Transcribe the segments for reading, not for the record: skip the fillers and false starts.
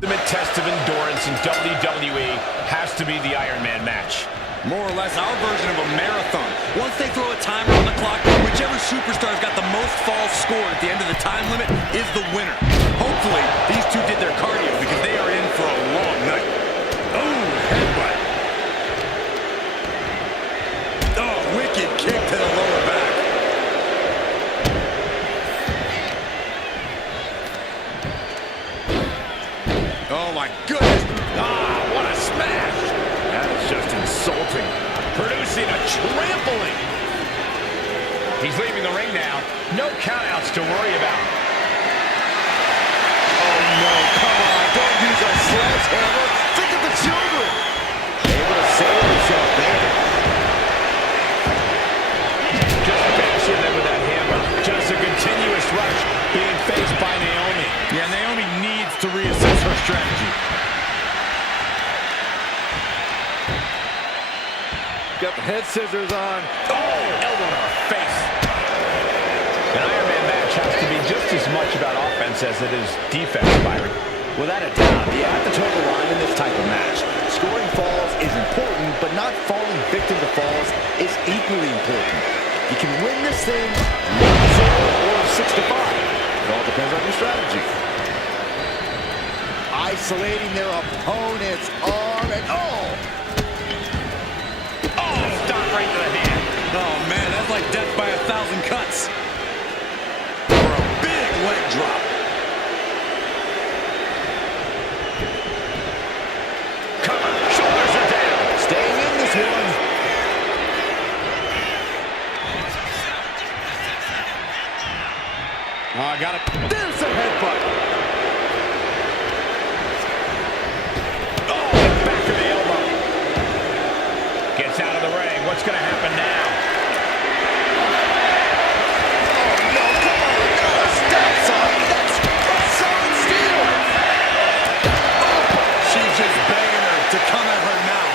The test of endurance in WWE has to be the Iron Man match. More or less our version of a marathon. Once they throw a timer on the clock, whichever superstar's got the most falls scored at the end of the time limit is the winner. Hopefully, these two did their cardio because they are in for a long night. Oh, headbutt. Oh, wicked kick to the lower back. Oh, my goodness. Ah, what a smash. That is just insulting. Producing a trampling. He's leaving the ring now. No countouts to worry about. Oh, no, come on. Don't use a sledgehammer. Think of the children. Able to save himself there. Just bashing them with that hammer. Just a continuous rush being faced by Naomi. Yeah, Naomi needs to reassess her strategy. Got the head scissors on. Oh, elbow to her face. An Iron Man match has to be just as much about offense as it is defense, Byron. Without a doubt, you have to toe the line in this type of match. Scoring falls is important, but not falling victim to falls is equally important. You can win this thing 1-0 or 6-5. It all depends on your strategy. Isolating their opponent's arm and Right to the hand. Oh, man, that's like death by 1,000 cuts. For a big leg drop. Cover. Shoulders are down. staying in this one. Oh, got it. There's a headbutt. Oh, back of the elbow. Gets out of the ring. What's going to happen now? Oh, no, come on. No, stop, son. That's solid steel. Oh, she's just begging her to come at her now.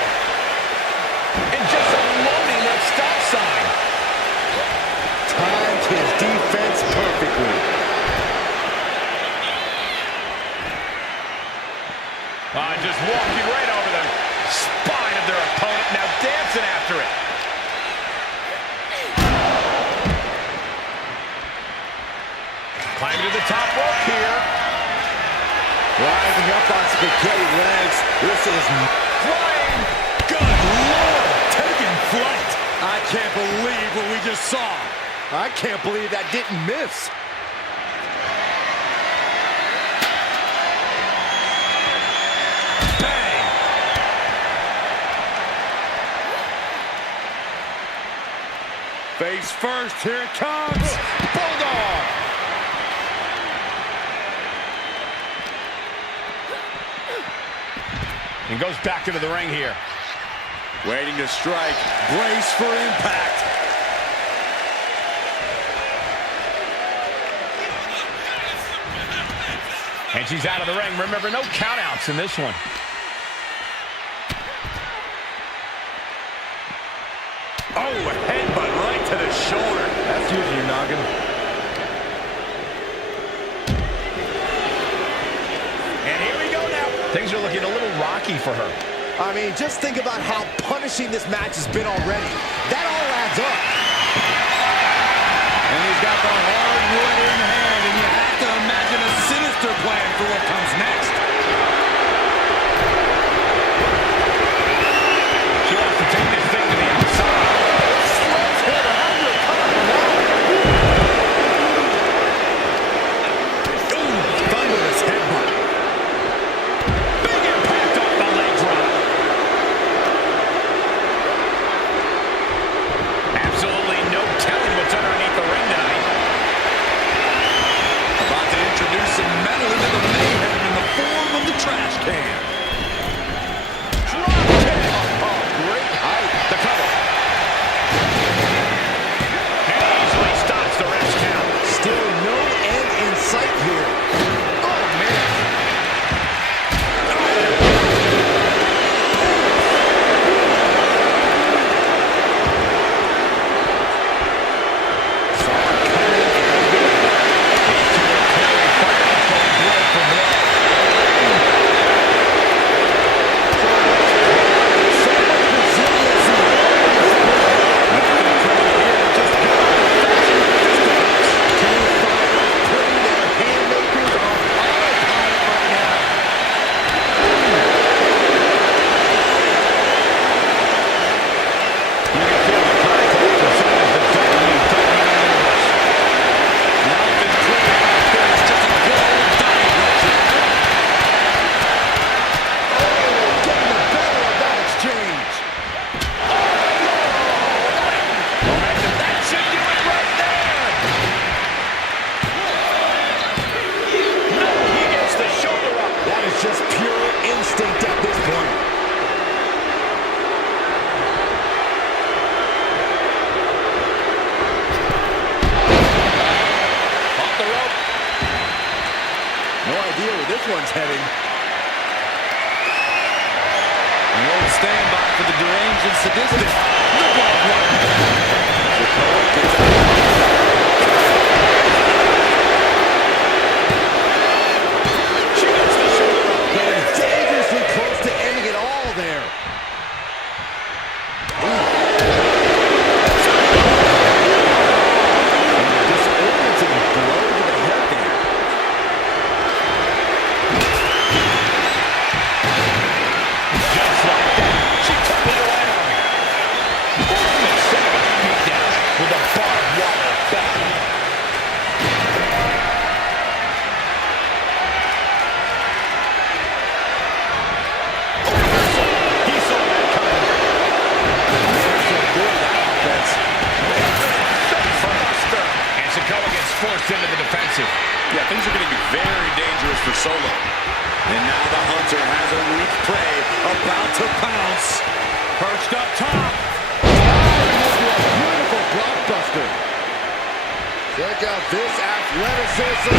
And just unloading that stop sign. Timed his defense perfectly. Just walking right over the spine of their opponent. Now dancing after it. Climbing to the top rope here. Rising up on spaghetti legs. This is Flying. Good Lord, taking flight. I can't believe what we just saw. I can't believe that didn't miss. Bang. Face first, here it comes. Bulldog. And goes back into the ring here. Waiting to strike. Brace for impact. And she's out of the ring. Remember, no countouts in this one. Oh, a headbutt right to the shoulder. That's using your noggin. And here we go now. Things are looking a little rocky for her. I mean, just think about how punishing this match has been already. That all adds up. And he's got the hardwood in hand, and you have to imagine a sinister plan for what comes next. She wants to take this thing to the outside. Sledgehammer, how do you recover from that? Ooh, thunderous headbutt. Big impact off the leg drop. Absolutely no telling what's underneath the ring tonight. one's heading. An old standby for the deranged and sadistic. The ball one. Sikoa gets out. She gets the shoulder up. Getting dangerously close to ending it all there. Disorienting blow to the head there. Just like that, she turned it around. Ultimate savage beatdown with a barbed wire bat. He saw that coming. Buster. And Sikoa gets forced into the defensive. Yeah, things are going to be very dangerous for Solo. And now the Hunter has a weak prey about to pounce. Perched up top. Beautiful blockbuster. Check out this athleticism.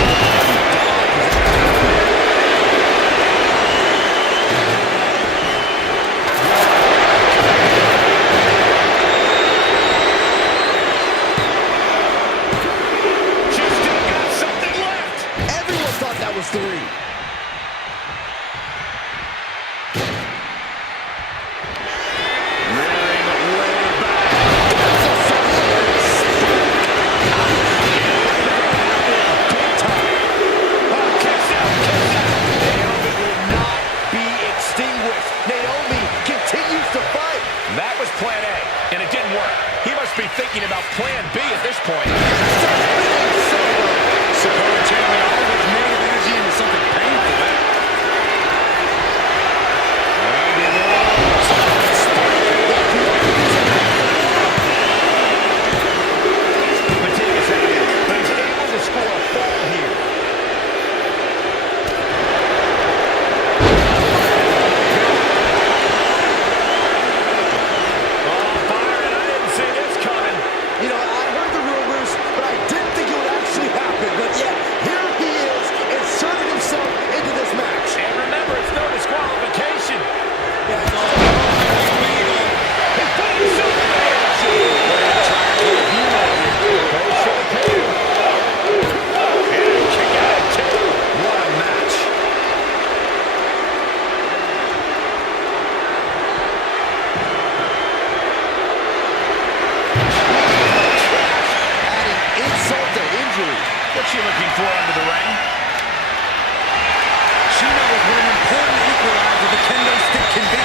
She's still got something left. Everyone thought that was three. Rearing way back. Big time. Kicks out, kicks out. Naomi will not be extinguished. Naomi continues to fight. That was plan A, and it didn't work. He must be thinking about plan B at this point. Sikoa channeling all of his negative energy into something painful there. Fatigue is out here, but he's able to score a fall here. Oh, Byron, I didn't see this coming. You know, I heard the rumors, but I didn't think it would actually happen. But yeah, here he is, inserting himself into this match. And remember, it's no disqualification. He's put himself in the and kick out at two. What a match. Adding insult to injury. What's she looking for under the ring? She knows what an important equalizer the kendo stick can be.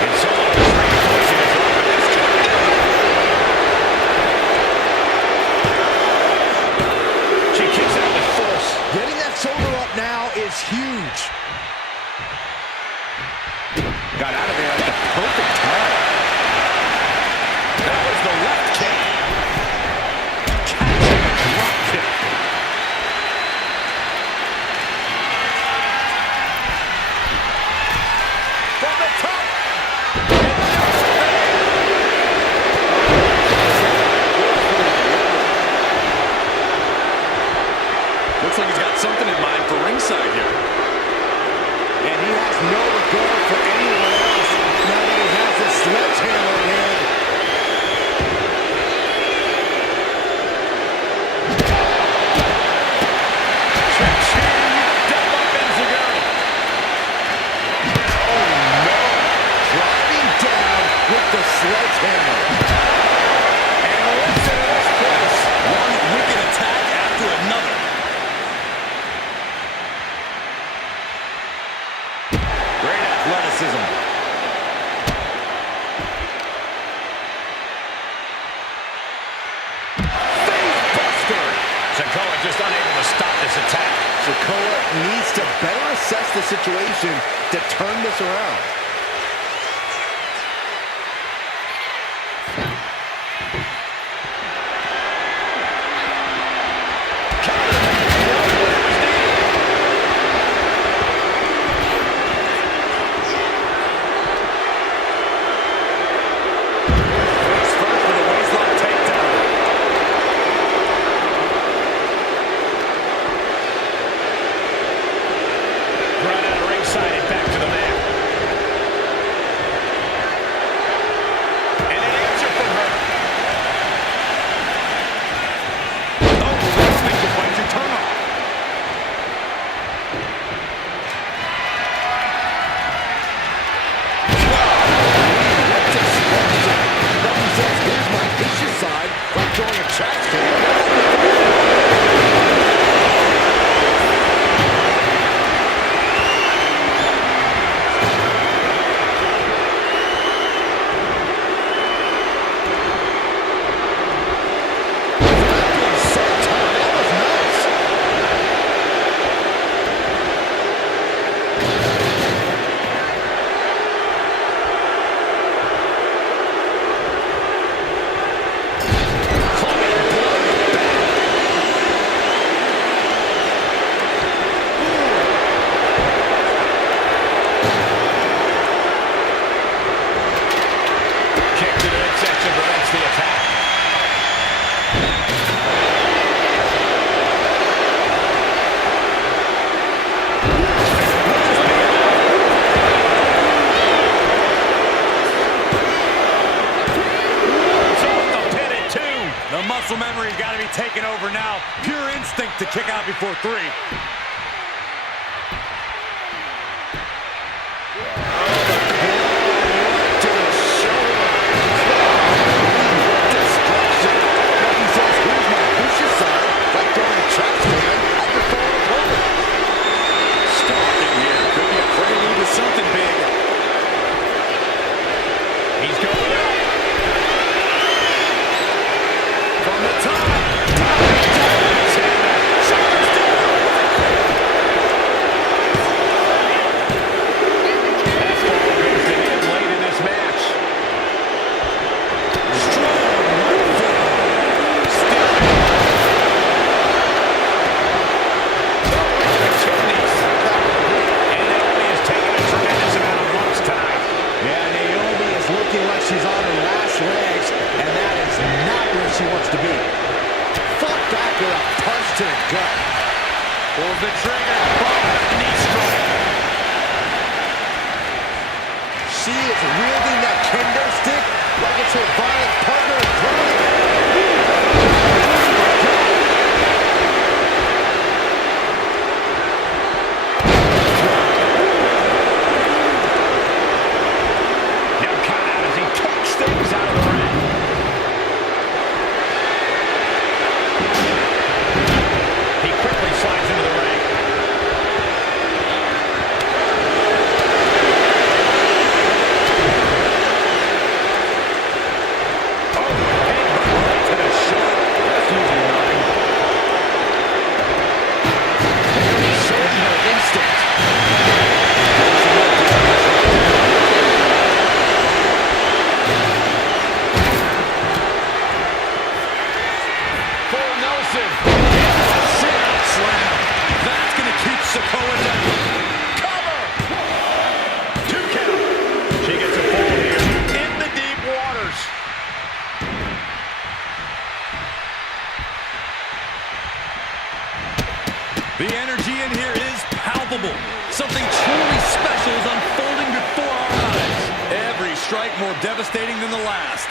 And Solo is reinforcing his offense. She kicks out with force. Getting that shoulder up now is huge. Got out of there at the perfect time. That was the left kick. Catching a drop kick. From the top. Looks like he's got something in mind for ringside here. And he has no regard for anyone else now that he has the sledgehammer in hand. Double up enziguri. Driving down with the sledgehammer. And listen to this place. One wicked attack after another. Great athleticism. Facebuster. Sikoa just unable to stop this attack. Sikoa needs to better assess the situation to turn this around. taking over now. Pure instinct to kick out before 3. Something big. He's going up. From the top. Shoulders down. That's all goes to him late in this match. Strong right foot. Still. The kidneys. And Naomi is taking a tremendous amount of lumps tonight. Yeah, Naomi is looking like she's on her last legs, and that is not where she wants to be. Fought back with a punch to the gut. Pulls the trigger. Knee strike. She is wielding that kendo stick like it's her violent partner in crime. Now count out as he takes things out of the ring. He quickly slides into the ring. Oh, headbutt right to the shoulder. That's usually nothing. He's showing her instinct. Full Nelson. Sit-out slam. That's going to keep Sikoa down. Cover. 2 count. She gets a fall here in the deep waters. The energy in here is palpable. Something truly special is unfolding before our eyes. Every strike more devastating than the last.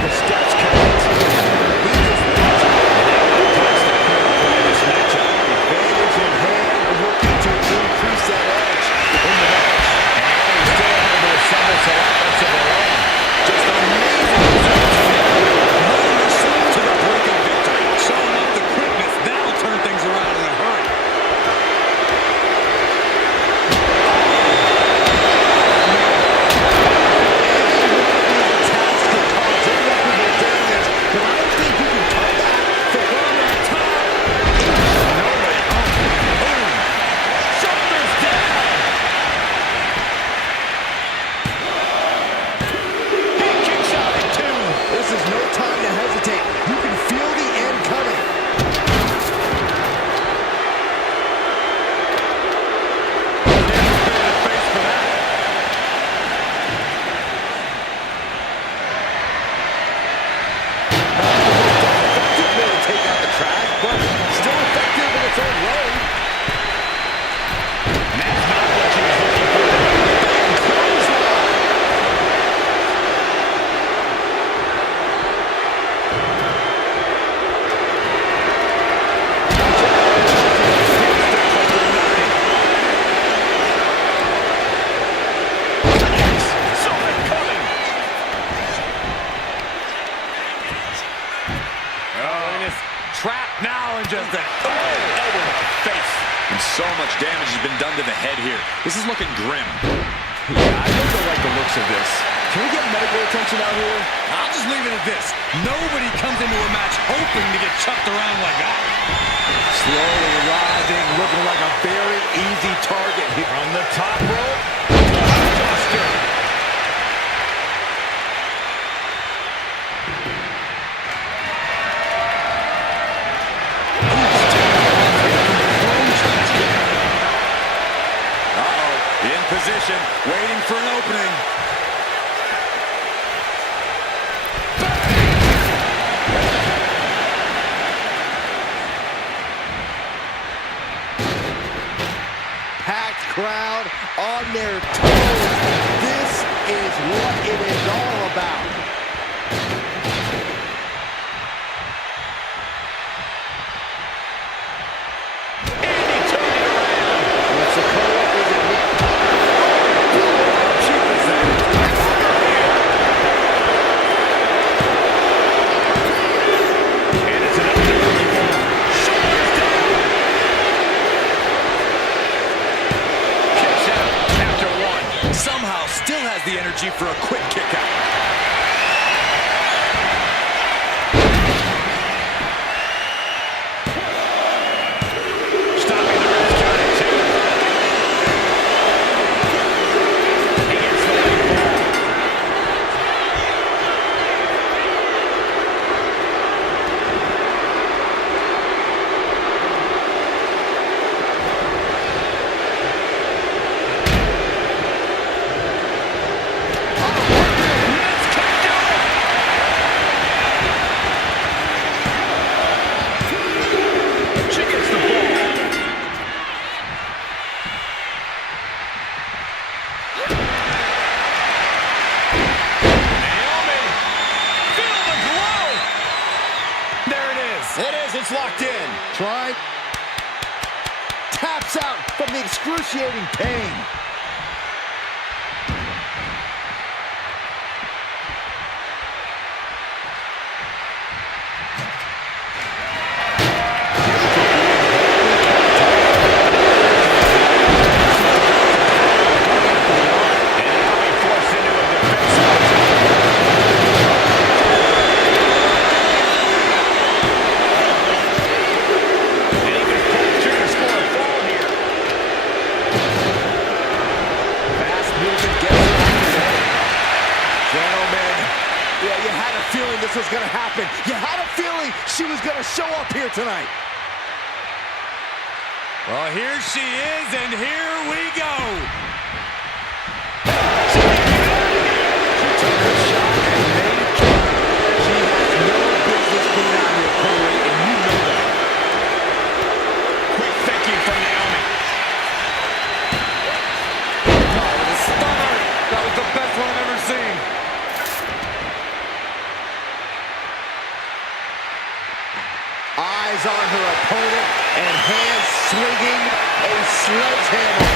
The steps connect. This matchup. Advantage in hand, looking to increase that edge in the match. And Naomi still able to assemble some offense of her own. Just amazing results. Running herself to the brink of victory. Showing off the quickness. That'll turn things around in a hurry. Attacks can cause irreparable damage, but I don't think you can come back from one at a time. Boom. Shoulders down. He kicks out at 2. This is no time to hesitate. You can feel the end coming. Face for that. Effective way to take out the trash, but still effective in its own way. And that's not what she was looking for. Big clothesline. Saw it coming. Trapped now and just a Elbow to the face. And so much damage has been done to the head here. This is looking grim. Yeah, I don't like the looks of this. Can we get medical attention out here? I'll just leave it at this. Nobody comes into a match hoping to get chucked around like that. Slowly rising, looking like a very easy target here. From the top rope. Buster. In position, waiting for an opening. somehow still has the energy for a quick kick out. Stopping the rest count at 2. He gets the lead ball. She gets the ball. Naomi, feel the glow. There it is. It's locked in. Try. Taps out from the excruciating pain. And Naomi forced into a defensive position. And even pulled through to score a fall here. Fast movement gets her on the way. Gentlemen, yeah, you had a feeling this was going to happen. You had a feeling she was going to show up here tonight. Well, here she is, and here we go. She took her shot and made it count. She has no business being out here, Corey, and you know that. Quick thinking from Naomi. Oh, the stunner. That was the best one I've ever seen. Eyes on her opponent and hands swinging a sledgehammer.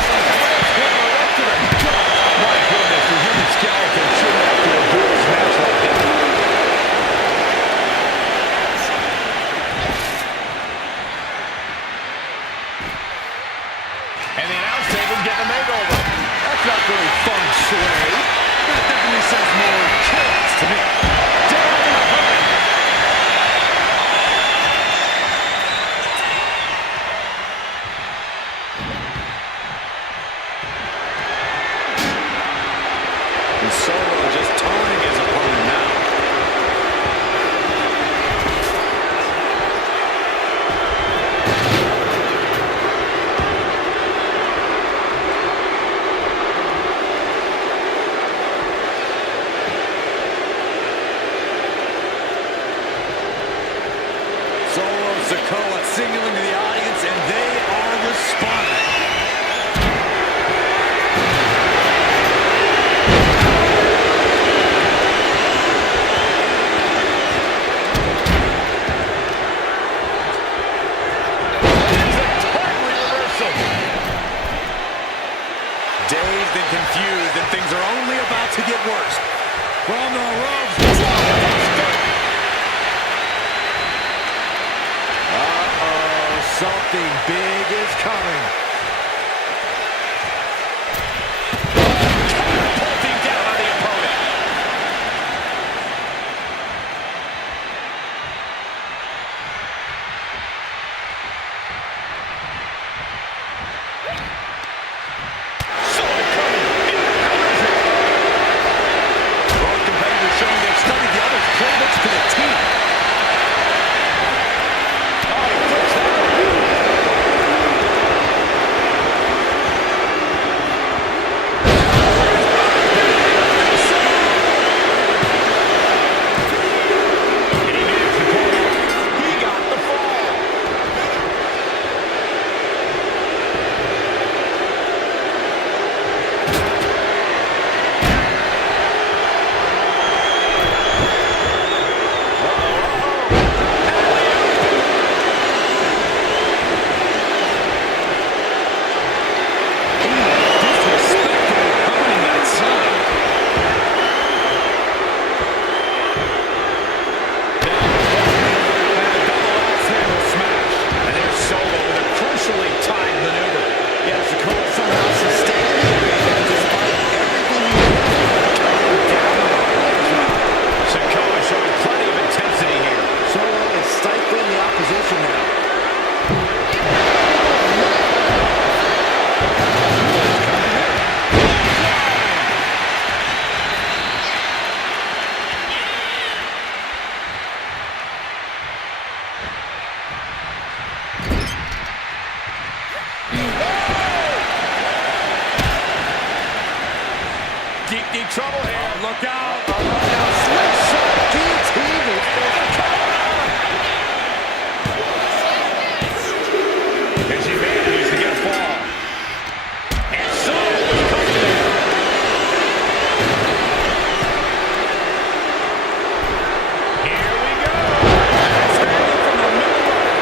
deep trouble here. Look out. Slingshot guillotine ladder. And she manages to get a fall. And so was covered there. Here we go. Standing from the middle rope.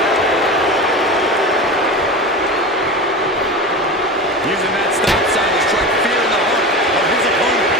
Using that stop sign to strike fear in the heart of his opponent.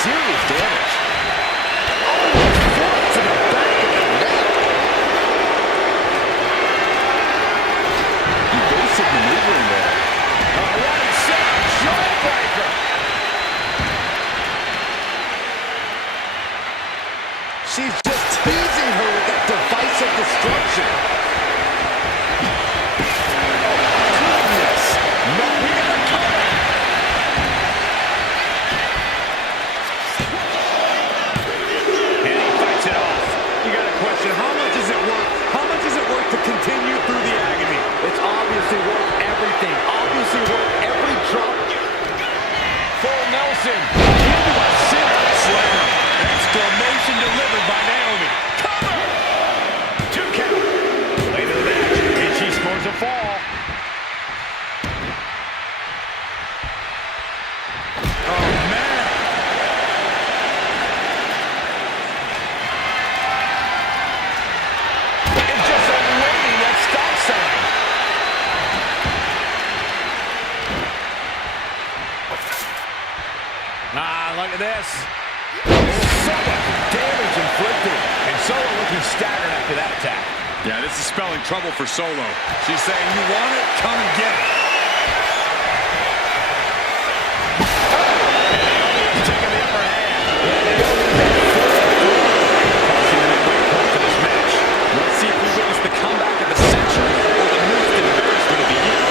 serious damage. Oh, foot to the back of the neck. Evasive maneuvering there. Right side, jawbreaker. She's just teasing her with that device of destruction. Goodness. No, we got a cover. And he fights it off. You got a question, how much is it worth? How much is it worth to continue through the agony? It's obviously worth everything. Obviously worth every drop. Full Nelson. Into a center slam. Exclamation delivered by Naomi. Cover. 2 count. Later in the match, and she scores a fall. Oh, man. And just awaiting that stop sign. Look at this. So much damage inflicted. And Solo looking staggered after that attack. Yeah, this is spelling trouble for Solo. She's saying, you want it? Come and get it. And Naomi is taking the upper hand. Crossing the midway point to this match. Let's see if we witness the comeback of the century or the newest embarrassment of the year.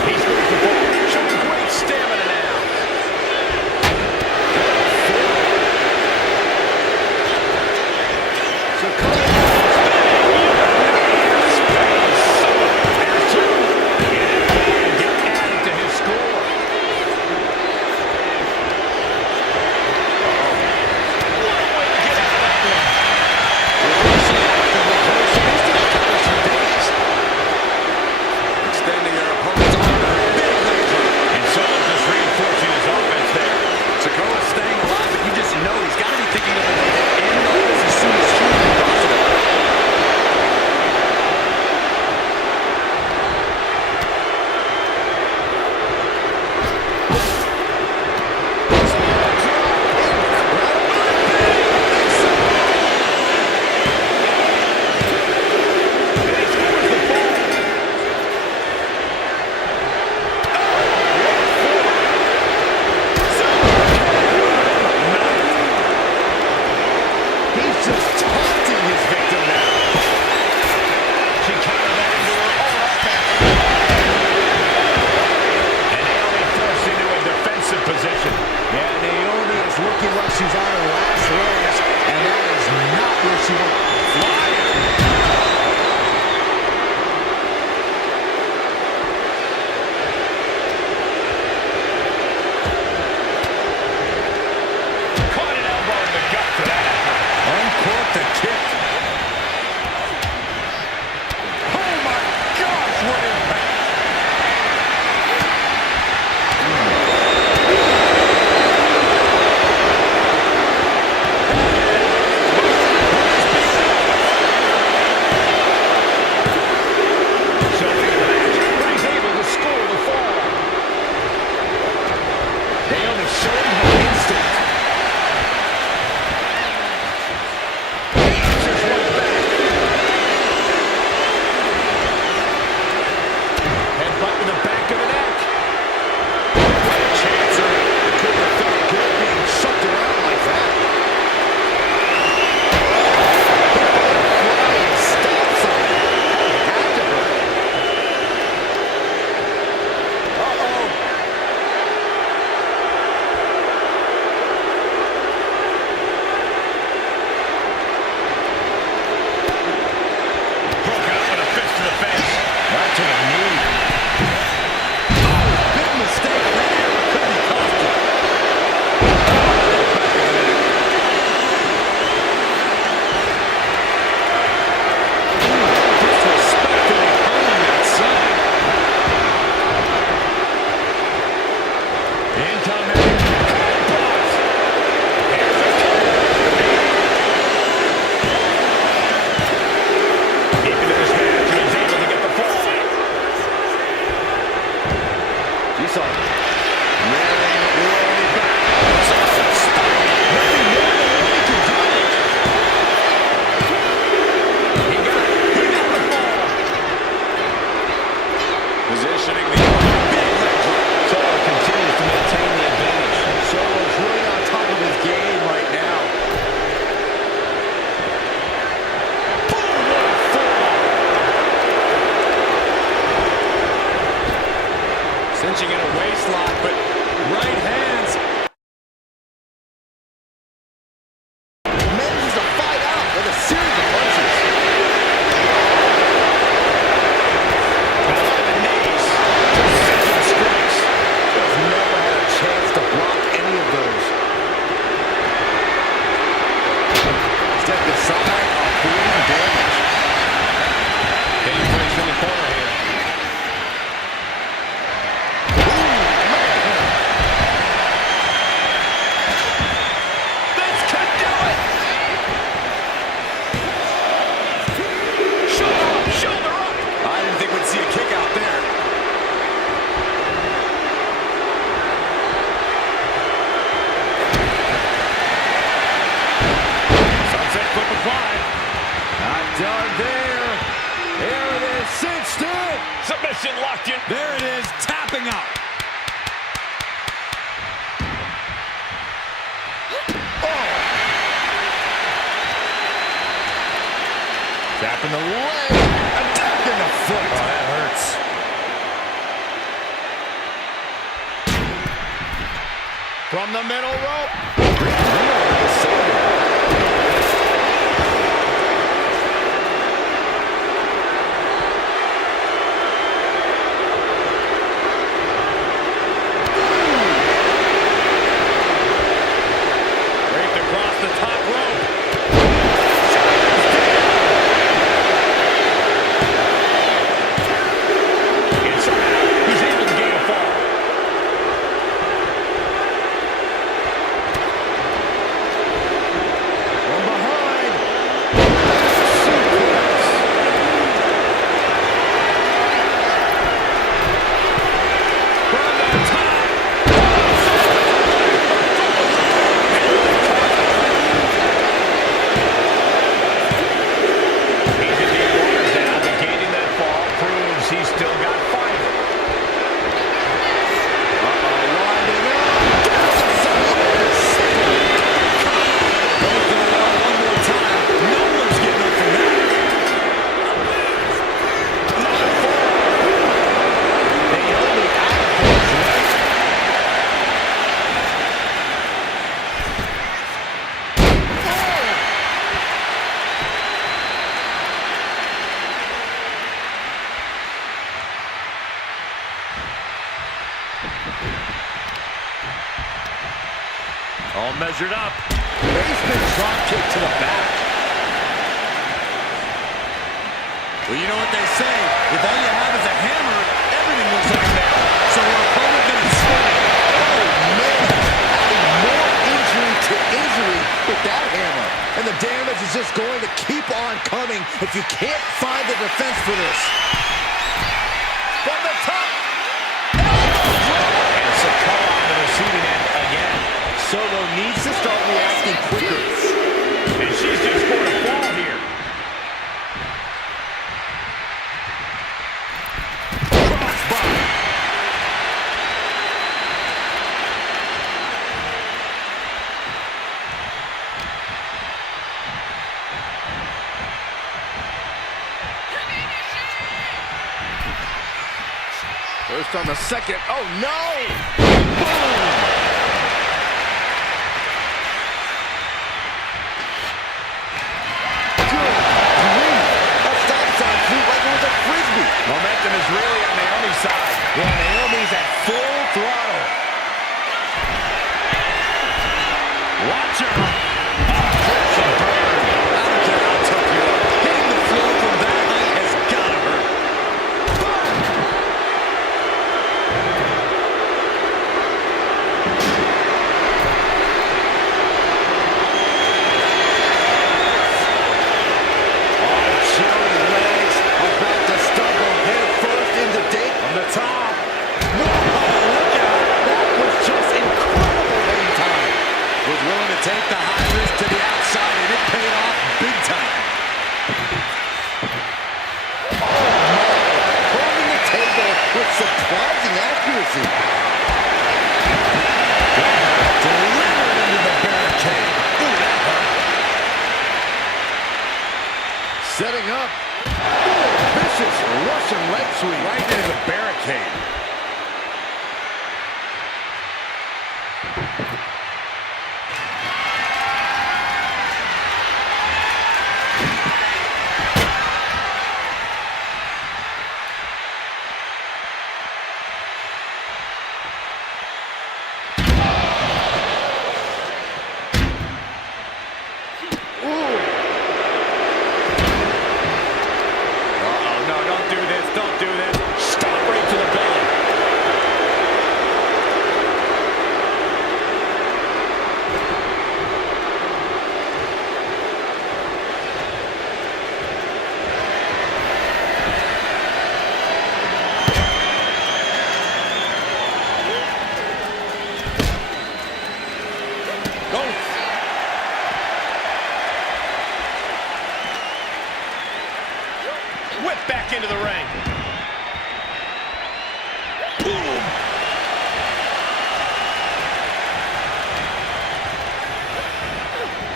He scores the ball, showing great stamina now. clinching in a waist lock, but right hands. Manages to fight out with a series of punches. On the knees. Precision strikes. Has never had a chance to block any of those. Step aside, avoiding damage. Dangerous in the corner here. This could do it. Shoulder up. I didn't think we'd see a kick out there. Sunset flip applied. Not done there. There it is, cinched in. Submission locked in. There it is, tapping out. Tapping the leg. Attacking the foot. Oh, that hurts. From the middle rope. Draped across the top rope. Inside out. He's able to gain a fall. From behind. From the top. He's in the waters now, but gaining that fall proves he's still got fight. Winding up. Goes to the wall one more time. No one's getting up from that. Another fall. Naomi out of harm's way. All measured up. Basement drop kick to the back. Well, you know what they say. If all you have is a hammer, everything looks like a nail. So her opponent didn't swing. Oh, man. Adding more injury to injury with that hammer. And the damage is just going to keep on coming if you can't find the defense for this. From the top. And Sikoa on the receiving end again. Solo needs to start reacting quicker. And she's just scored a fall here. Crossbody. First on the second. Oh, no. Momentum is really on Naomi's side. Yeah, Naomi's at full throttle. Watch her. Crash and burn. I don't care how tough you are. Hitting the floor from that height has got to hurt. Cherry legs about to stumble head first into date. From the top. Whoa, look out. That was just incredible hang time. Was willing to take the high risk to the outside, and it paid off big time. Holding the table with surprising accuracy. Delivered into the barricade. Ooh, that hurt. Setting up. Ooh, vicious Russian leg sweep. Right into the barricade. don't do this. Stop right to the belly. Whip back into the ring. Boom.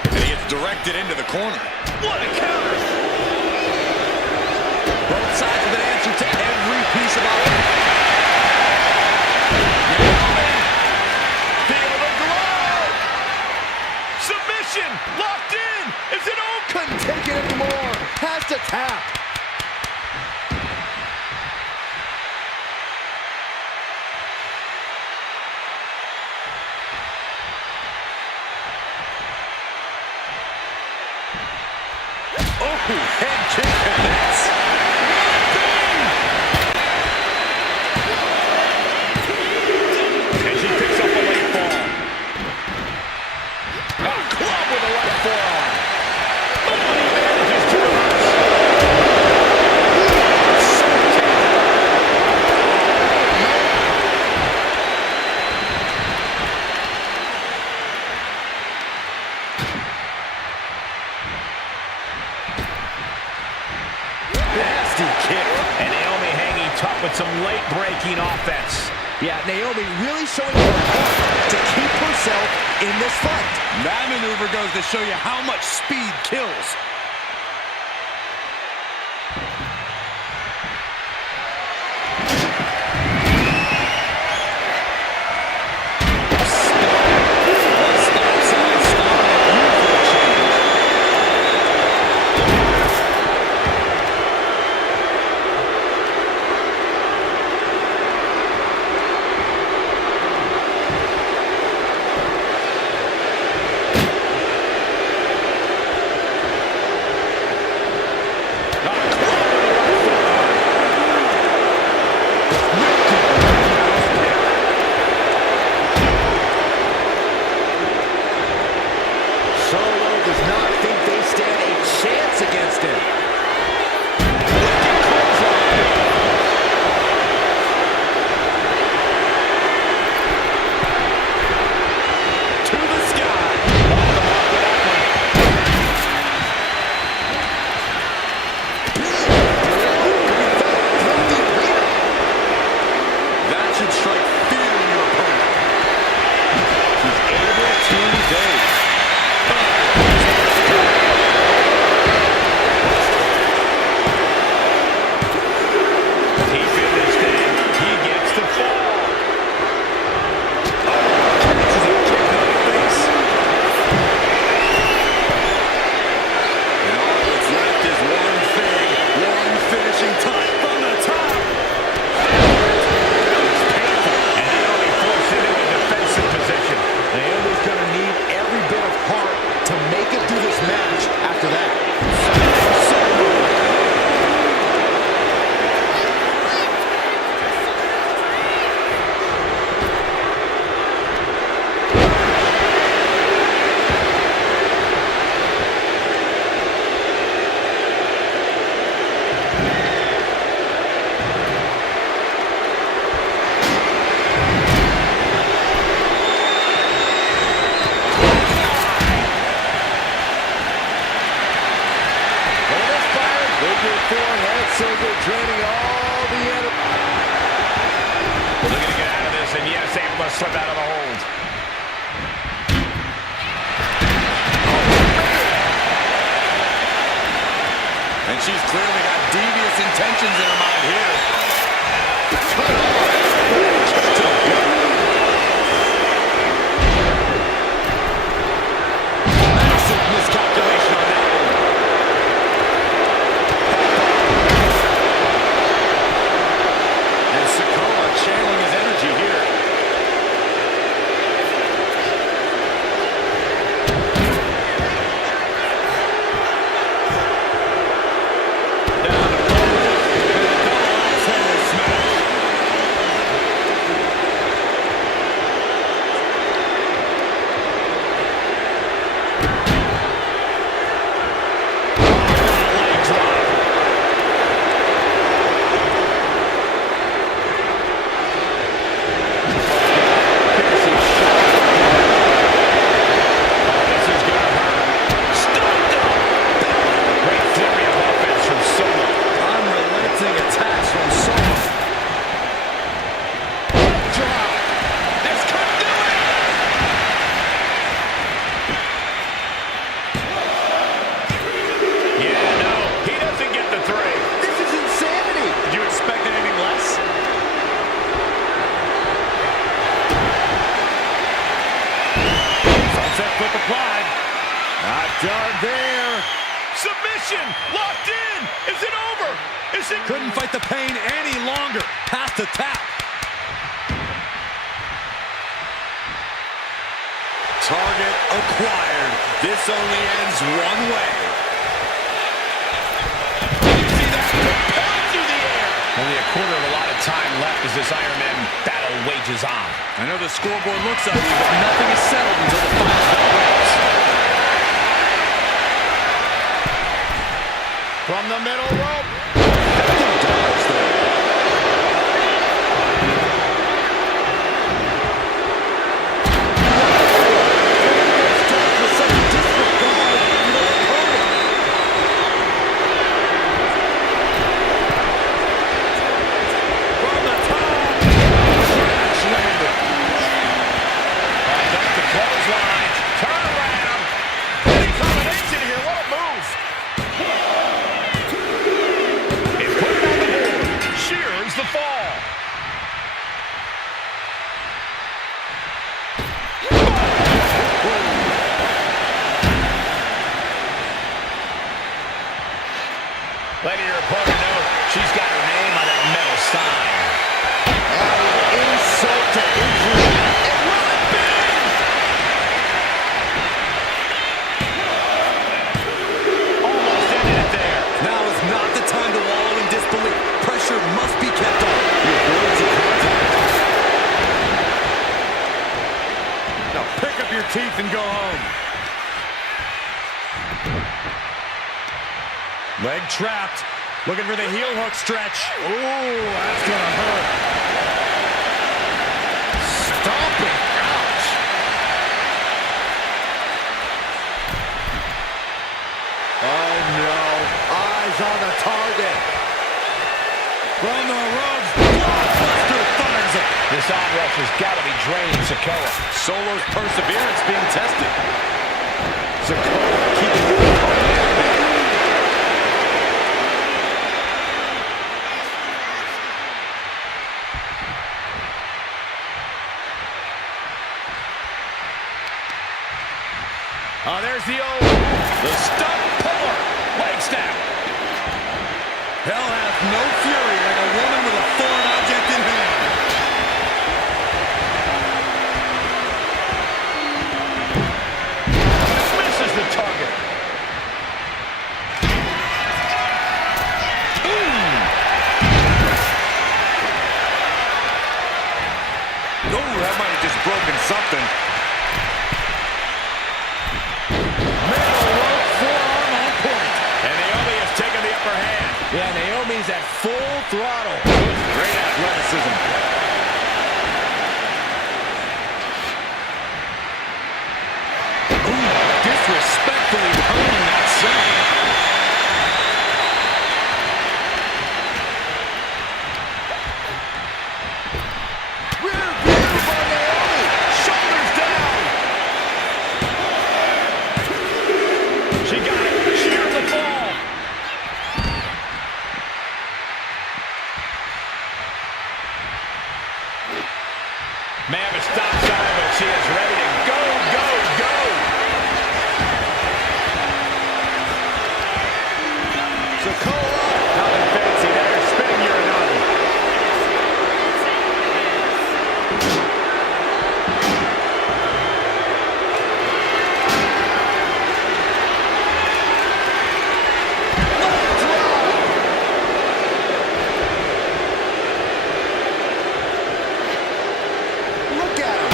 And he gets directed into the corner. What a counter. Both sides with an answer to every piece of offense. Feel the glow. Submission. Locked in. Is it over? Couldn't take it anymore. Has to tap. Oh, head kick connects. And she picks up a late fall. A club with a right forearm. Oh, and he manages to reverse. Super kick. Nasty kick. And Naomi hanging tough with some late-breaking offense. Yeah, Naomi really showing her heart to keep herself in this fight. That maneuver goes to show you how much speed kills. slip out of the hold. And she's clearly got devious intentions in her mind here. Massive miscalculation on that one. And Sikoa channeling his energy here. Done there. Submission! Locked in! Is it over? Is it... Couldn't fight the pain any longer. Has to tap. Target acquired. This only ends one way. See that? Propelled through the air! Only a quarter of a lot of time left as this Iron Man battle wages on. I know the scoreboard looks ugly, but nothing is settled until the final bell rings. From the middle rope. Effective dodge there. Letting her opponent know she's got her name on that metal sign. Adding insult to injury. And will it be? Almost ended it there. Now is not the time to wallow in disbelief. Pressure must be kept on. Your words of contact. Now pick up your teeth and go home. Leg trapped. Looking for the heel hook stretch. Ooh, that's gonna hurt. Stomping. Ouch. Oh, no. Eyes on the target. From the ropes. Blockbuster fires it. This onrush has got to be draining Sikoa. Solo's perseverance being tested. Sikoa keeping the Oh, there's the stump puller. Leg snap. Hell hath no fury like a woman with a foreign object in hand. Misses the target. Oh, that might have just broken something. Yeah, Naomi's at full throttle. Great athleticism. Ooh, disrespectfully honing that side. rear view by Naomi. Shoulders down. She got it. Sheer the fall. May have a stop sign, but she is ready to go, go, go. Sikoa. Nothing fancy there. Spinning Uranagi. Look at him.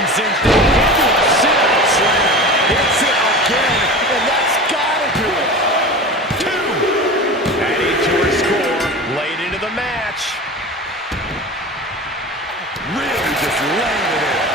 Kitchen sink there into a sit-out slam. Hits it again, and that's gotta do it. Adding to her score, late into the match. Really just laying it in.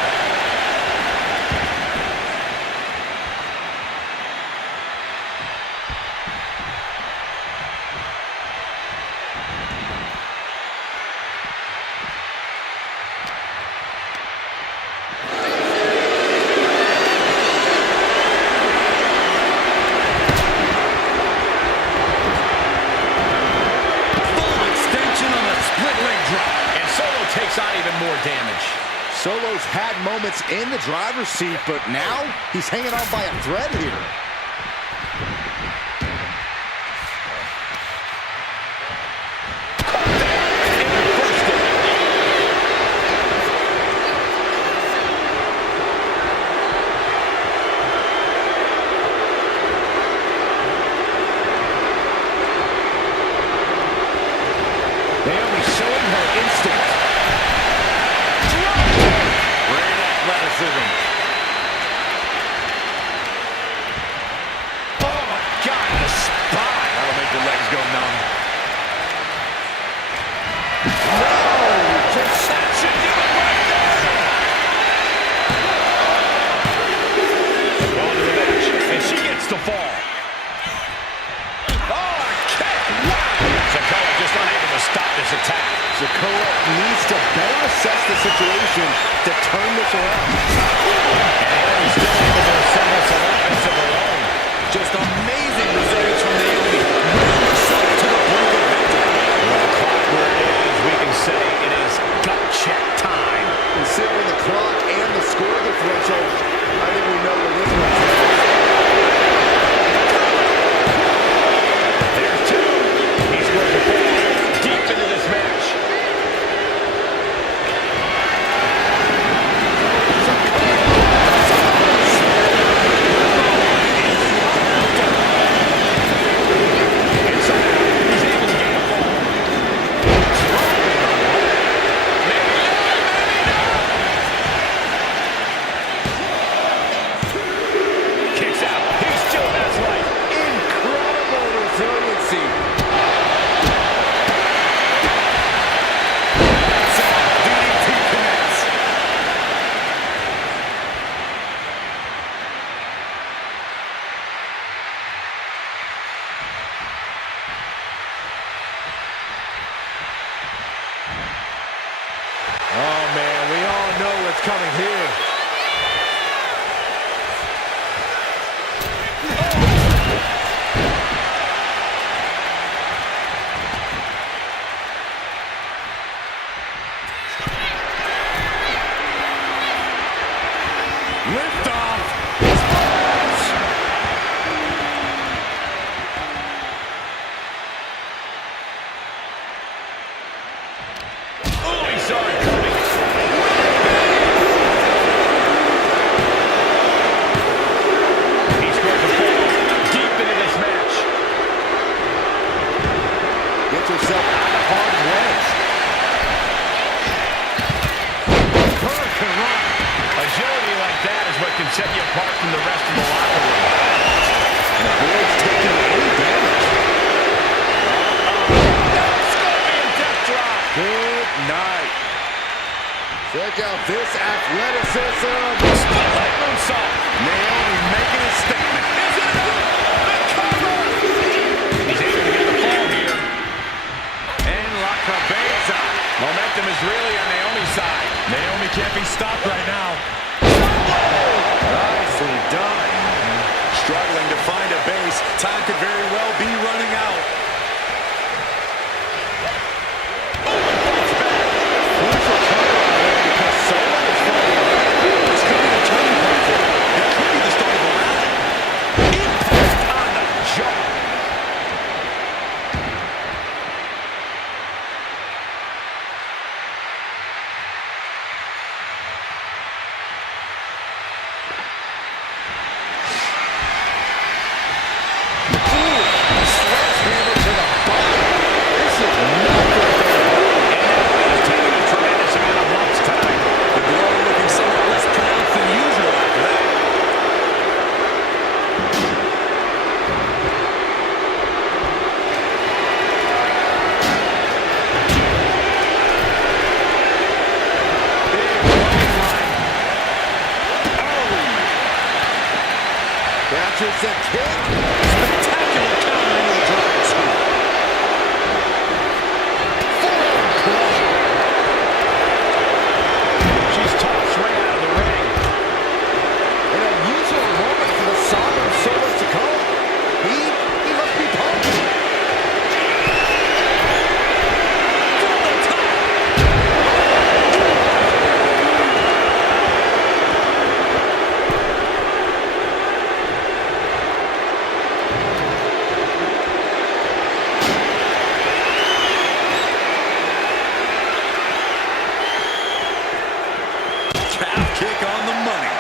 Takes on even more damage. Solo's had moments in the driver's seat, but now he's hanging on by a thread here. Naomi showing her instinct. Oh my God, the spine. That'll make your legs go numb. No, just that should do it right there. On to the match, and she gets the fall. Oh, a kick. Wow. Sikoa just unable to stop this attack. Sikoa needs to better assess the situation to turn this around. And still able to assemble some offense of her own. Just amazing resilience from Naomi. Bringing herself to the brink of victory. With the clock where it is, we can say it is gut check time. Considering the clock and the score differential, I think we know where this one's at. There's two. He's going to fall deep into this match. Oh, man, we all know what's coming here. Lift off. Oh, he saw it coming. He's going to fall deep into this match. Gets herself out of harm's way. Hurricane run. Agility like that is what can set you apart from the rest of the locker room. And avoids taking any damage. Scorpion death drop. Good night. Check out this athleticism. Split leg moonsault. Naomi making a statement. Is it enough? The cover. He's able to get the fall here. And La Cabeza. Momentum is really on Naomi's side. Naomi can't be stopped right now. Nicely done. Struggling to find a base. Time could very well be running out. Crucial turnaround there because Solo is falling back. This could be the turning point for her. It could be the start of a rally. Impact on the jaw. launches the kick. Spectacular counter into the Dragon Screw. She's tossed right out of the ring. An unusual moment for the sovereign soul of Sikoa. He must be pumped. Calf kick on the money.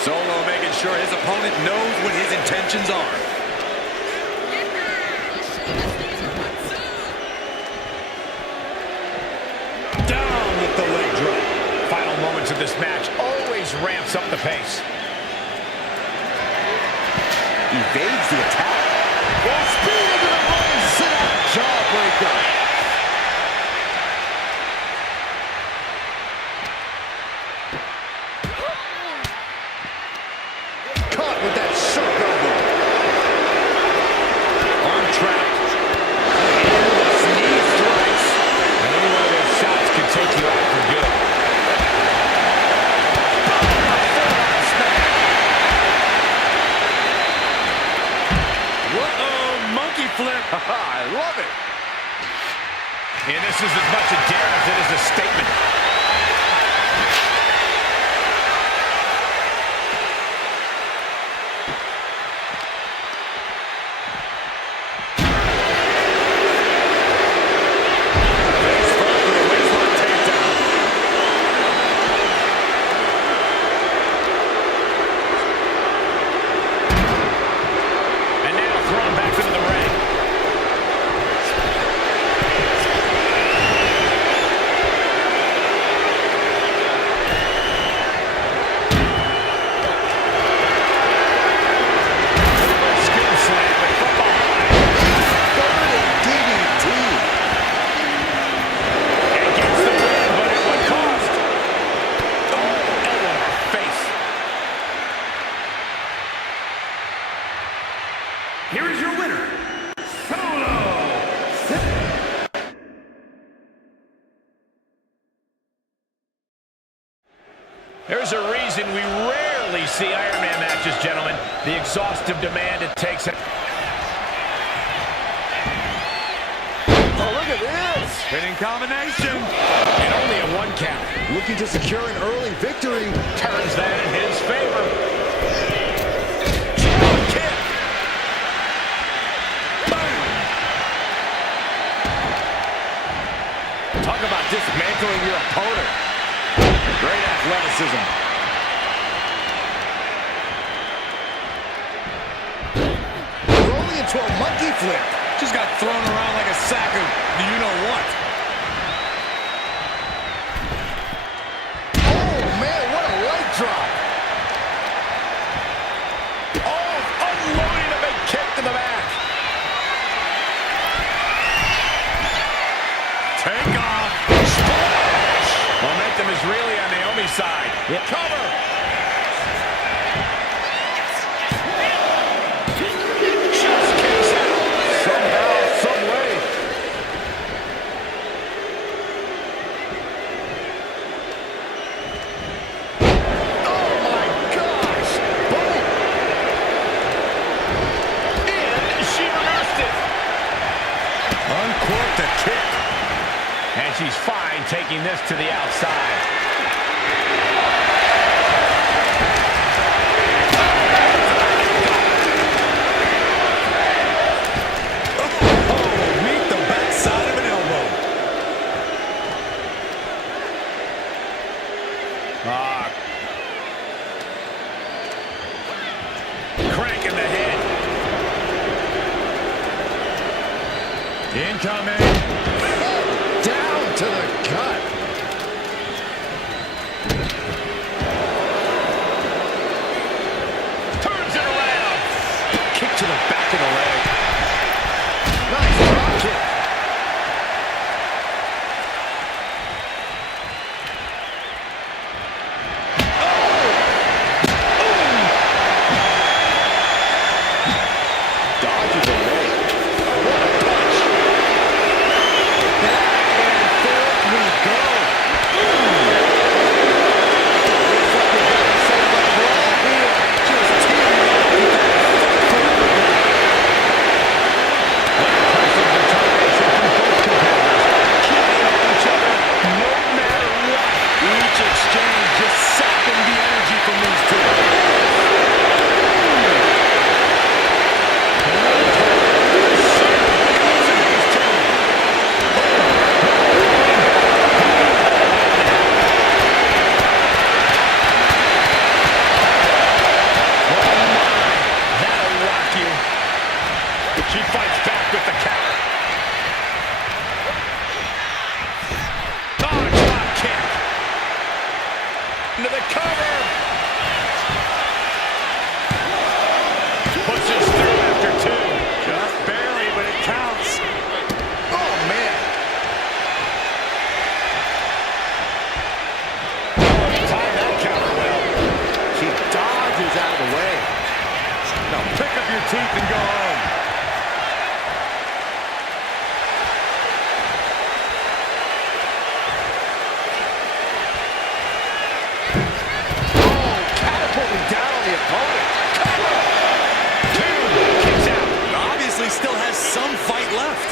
Solo making sure his opponent knows what his intentions are. Down with the leg drop. Final moments of this match always ramps up the pace. Evades the attack. Well, speed into the ring. Sit out jawbreaker. Caught with that sharp elbow. Arm trapped. Endless knee strikes. And any one of those shots can take you out for good. Whoa, monkey flip. I love it. And this is as much a dare as it is a statement. Face first with a waistlock takedown. And now thrown back into the ring. Scoop slam, but from behind. DDT. And gets the win, but at what cost? Oh, elbow in her face. Here is your winner, Solo. There's a reason we rarely see Iron Man matches, gentlemen. The exhaustive demand it takes. Oh, look at this. Spinning combination. And only a one count. Looking to secure an early victory. Turns that in his favor. Drop kick. Boom. Talk about dismantling your opponent. Great athleticism. Rolling into a monkey flip. Just got thrown around like a sack of you-know-what. Oh, man, what a leg drop. Oh, unloading a big kick to the back. Take off. Splash. Momentum is really on Naomi's side. Cover. Just kicks out. Somehow, some way. Oh, my gosh. Boom. And she reversed it. Uncorked the kick. And she's fine taking this to the outside. Oh, meet the backside of an elbow. Cranking the head. Incoming. Down to the gut. exchange just sapping the energy from these two. She fights back with the counter. Oh, drop kick. Into the cover. Pushes through after two. Just barely, but it counts. Oh, man. Timed that counter well. She dodges out of the way. Now pick up your teeth and go home. Down on the opponent. Two. Kicks out. Obviously still has some fight left.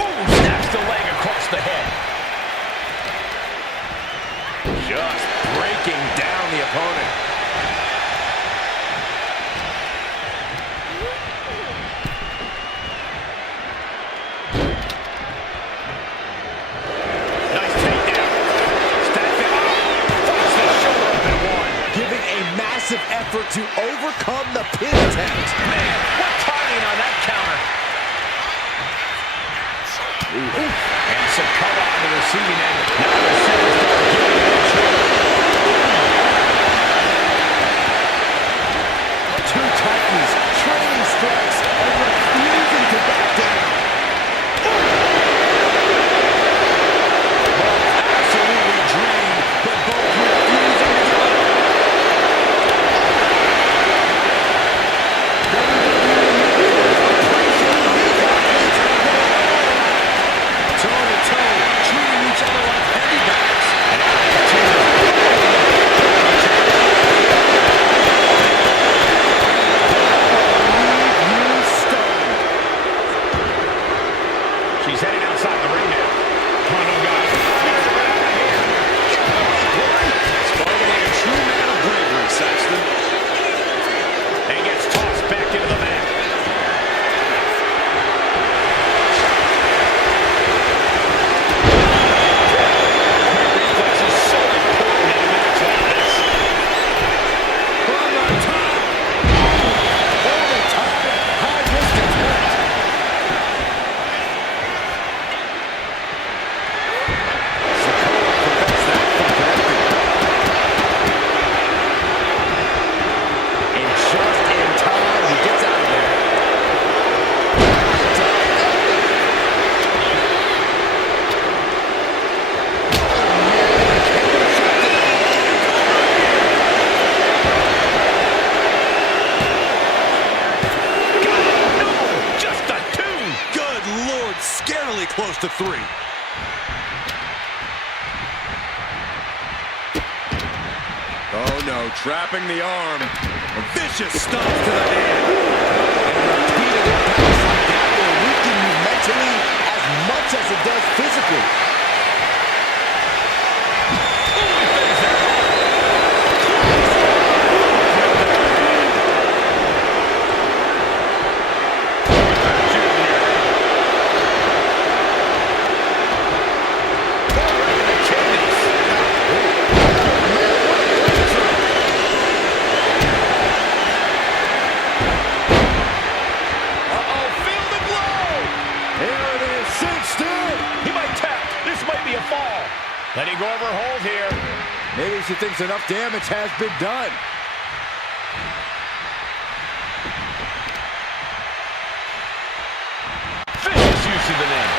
Ooh, snaps the leg across the head. Just breaking down the opponent. Nice takedown. Step it up. Puts the shoulder up and one. Giving a massive effort to overcome the pin attempt. Man, what timing on that counter. And Sikoa on the receiving end. Now the superstar giving it a try. Two Titans trading strikes and refusing to back down. Absolutely drained, but both refusing to give up. Toe-to-toe, treating each other like heavyweights. And opportunity. She's heading outside the ring now. Come on, no guys. Get her out of here. Get away, Spoken like a true man of bravery, Saxton. and gets tossed back into the mat. Reflex is so important in a match like this. From the top. Over time, high risk attempt. Sikoa prevents that from connecting. And just in time, he gets out of there. No, just a two. Good Lord, scarily close to three. Oh no, trapping the arm. A vicious stomp to the hand. Repeated impacts like that will weaken you mentally as much as it does physically. Letting go of her hold here. Maybe she thinks enough damage has been done. Vicious use of the name.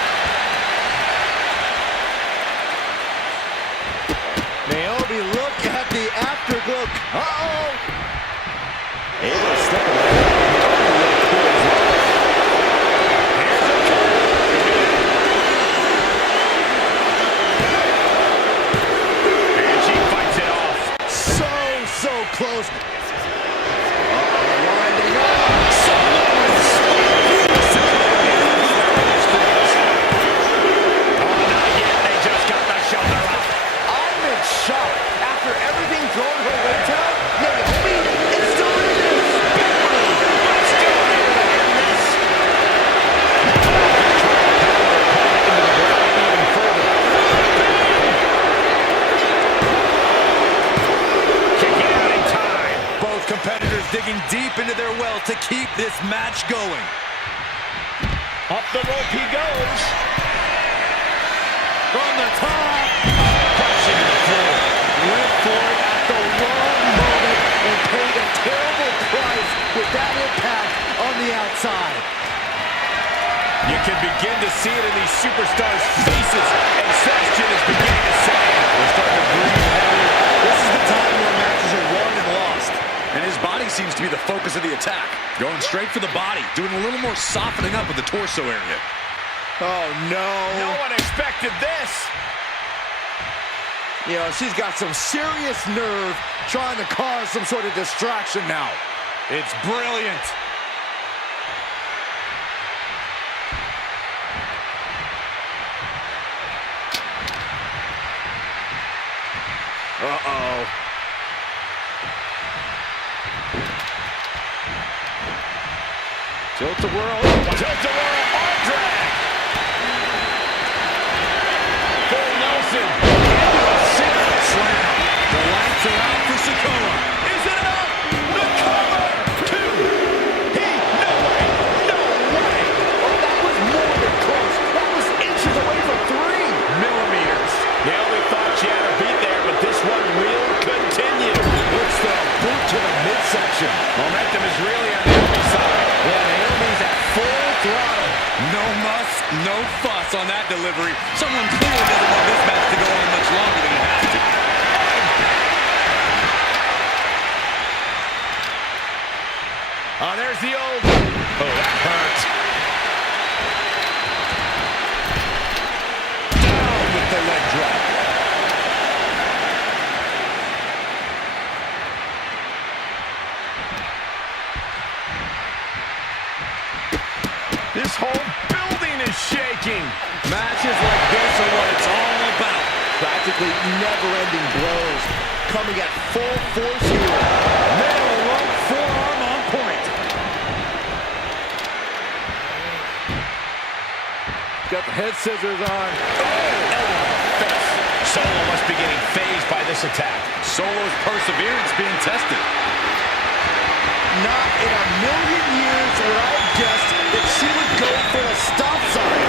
Naomi, look at the afterglow. Uh-oh. Able to step away. this match going. Up the rope he goes. From the top. Crashing to the floor. Went for it at the wrong moment and paid a terrible price with that impact on the outside. You can begin to see it in these superstars' faces. Exhaustion is beginning to set in. They're starting to breathe heavy. This is the time where matches are won and lost. And his body seems to be the focus of the attack. Going straight for the body, doing a little more softening up of the torso area. Oh, no. No one expected this. You know, she's got some serious nerve trying to cause some sort of distraction now. It's brilliant. Uh-oh. Tilt-a-whirl. Tilt-a-whirl arm drag. Full Nelson into a single slam. The lights are out for Sikoa. Is it enough? The cover. 2. He. No way. No way. Oh, that was more than close. That was inches away from 3 millimeters. Naomi thought she had her beat there, but this one will continue. It's the boot to the midsection. Momentum is really on Naomi's side. Yeah, Naomi's at full throttle. No muss, no fuss on that delivery. Someone clearly doesn't want this match to go on much longer than it has to. Oh, there's the old. Oh, that hurt. Down with the leg drop. This whole building is shaking. Matches like this are what it's all about. Practically never-ending blows coming at full force here. Middle rope forearm on point. Got the head scissors on. Face. Solo must be getting phased by this attack. Solo's perseverance being tested. Not in a million years would I have guessed that she would go for a stop sign.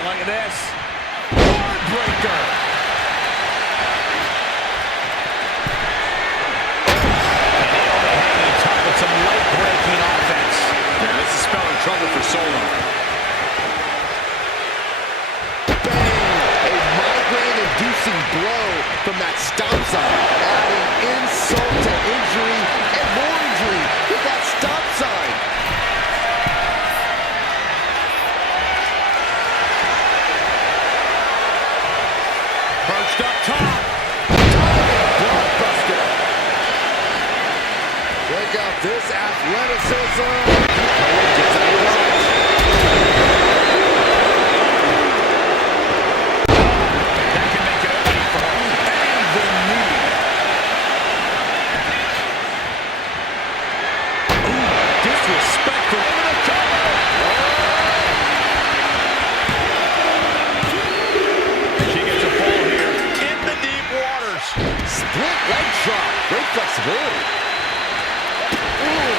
Look at this. Heartbreaker. And Naomi hanging tough with some leg-breaking offense. Yeah, this is spelling trouble for Solo. Bang! A migraine-inducing blow from that stop sign, adding insult to injury and more injury with that stop sign. Perched up top. Blockbuster. Check out this athleticism. Gets out of dodge. That can make it ugly for her. And the knee. Ooh, disrespectful. Over the cover. She gets a fall here in the deep waters. Split leg drop. Great flexibility. Ooh.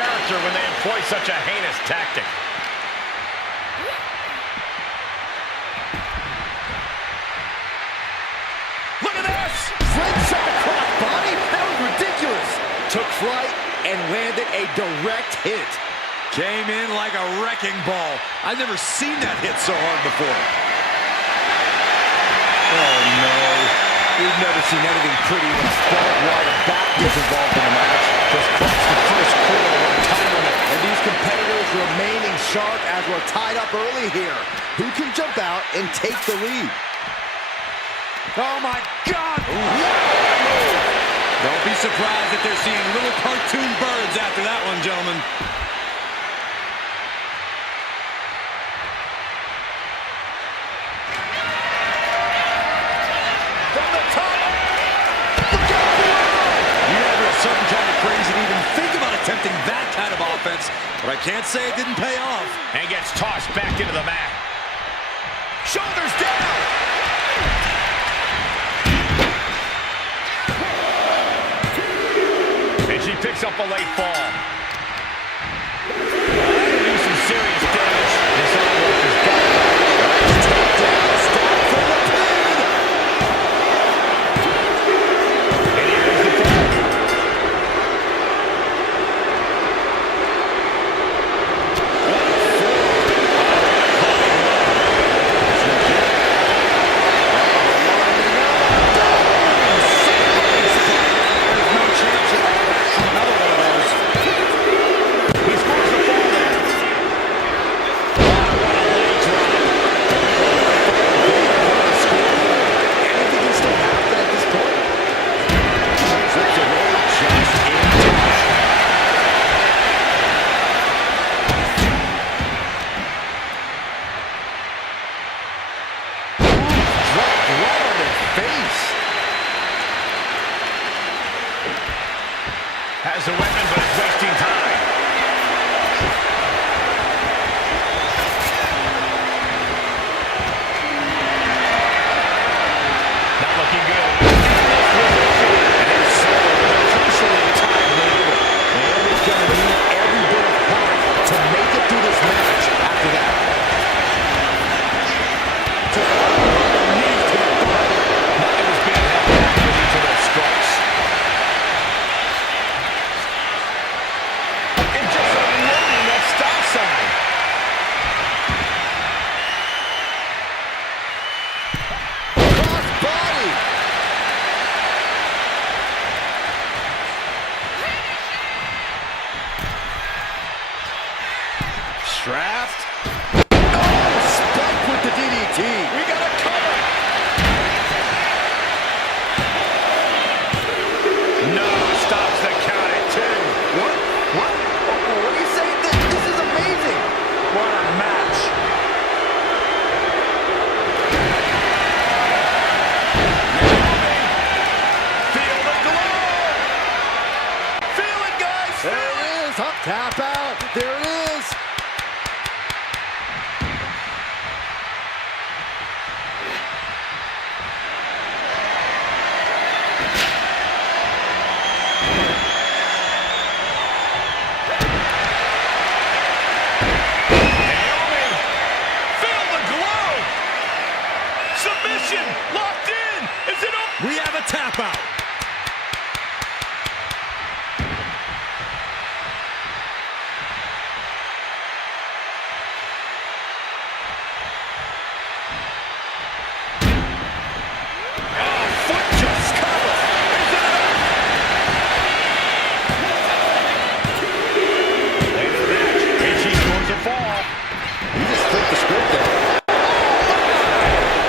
character when they employ such a heinous tactic. Look at this! Slingshot crossbody? That was ridiculous! Took flight and landed a direct hit. Came in like a wrecking ball. I've never seen that hit so hard before. Oh, no. We've never seen anything pretty when a barbed wire bat gets involved in the match. Just crossed the first quarter of our time limit. And these competitors remaining sharp as we're tied up early here. Who can jump out and take the lead? Oh, my God! Don't be surprised if they're seeing little cartoon birds after that one, gentlemen. From the top! Look out below! You gotta be a certain kind of crazy to even think about attempting that kind of offense, but I can't say it didn't pay off. And gets tossed back into the mat. Shoulders down! And she picks up a late fall. That'll do some serious damage. This almost is got it. Takedown, stop for the pin! And here's the fall. Has a weapon, but it's wasting time. Not looking good. And it's Sikoa with a crucially timed maneuver. Naomi's going to need every bit of heart to make it through this match after that. Just underneath to the body. Nothing was being held back with each of those strikes. And just unloading that stop sign. Cross body. Strapped. Oh, spike with the DDT. We got a cover. No, stops the count at 2. What? What? What are you saying? This is amazing. What a match. Naomi, feel the glow. Feel it, guys. There it is. Up, tap out. There it is. Naomi, feel the glow. Submission locked in. Is it over? We have a tap out. Oh, foot just cover. Is it enough? Later in the match, and she scores a fall. You just flipped the script there.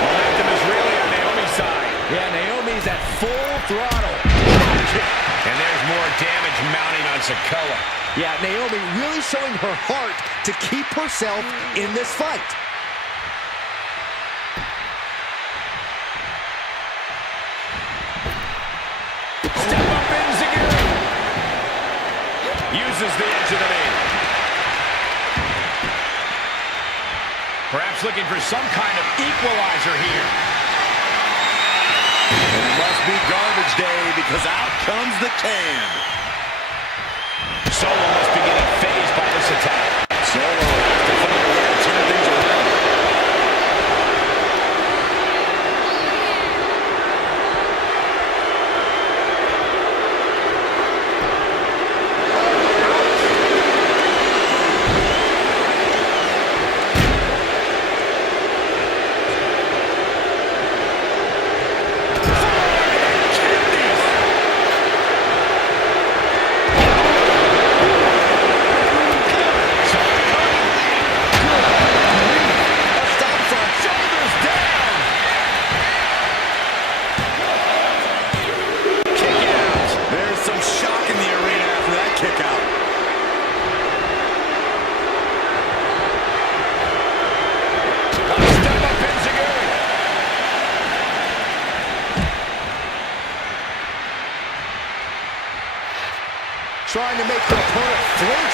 Momentum is really on Naomi's side. Yeah, Naomi's at full throttle. And there's more damage mounting on Sikoa. Yeah, Naomi really showing her heart to keep herself in this fight. Step up in Zagiri. Uses the edge of the knee. Perhaps looking for some kind of equalizer here. It must be garbage day because out comes the can. Solo must be getting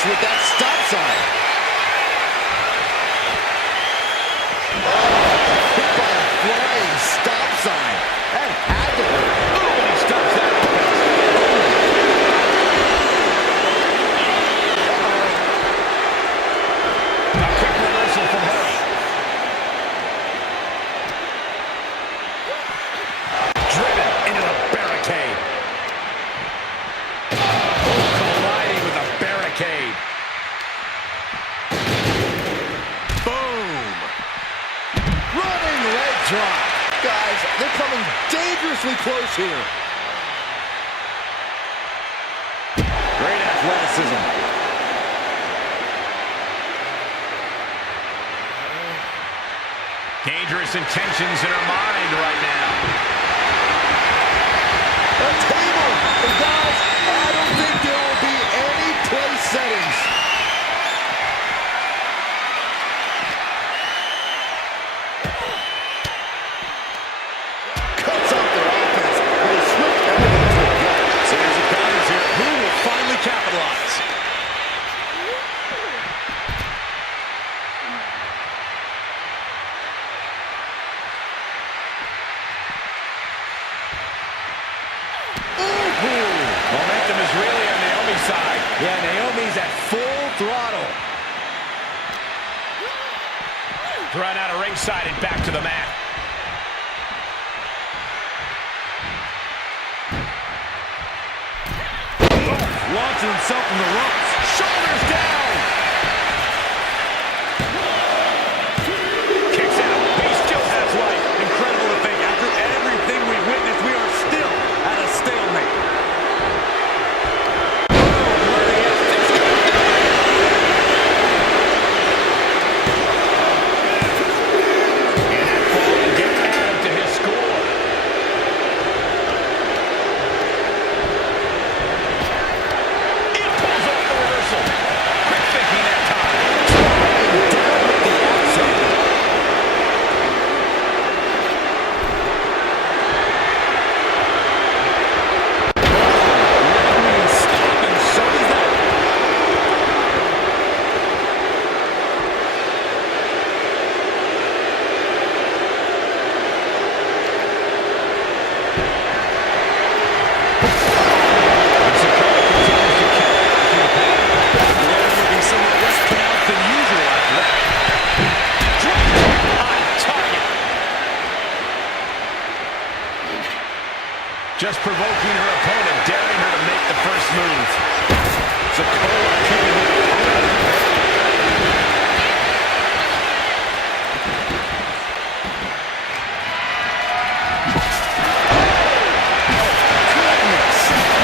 with that stop sign. Hit by a flying stop sign. That had to hurt. Boom, and he stops that offense. A quick reversal from her. Driven into the barricade. Colliding with the barricade. Boom. Running leg drop. Guys, they're coming dangerously close here. Great athleticism. Dangerous intentions in her mind right now. A table. And guys, I don't think there will be any place settings. Cuts off their offense with a swift elbow to the gut. Series of counters here. Who will finally capitalize? Momentum is really on Naomi's side. Yeah, Naomi's at full throttle. Run out of ringside and back to the mat. Launching himself from the ropes. Shoulders down. Kicks out. He still has life. Incredible to think. After everything we've witnessed, we are still at a stalemate. And that fall will get added to his score. It pulls off the reversal. Quick thinking that time. Down with the outside. Stop, and so does that. Looking somewhat less pronounced than usual after that. On target. Just provoking her opponent, daring her to make the first move. Sikoa keeping her opponent.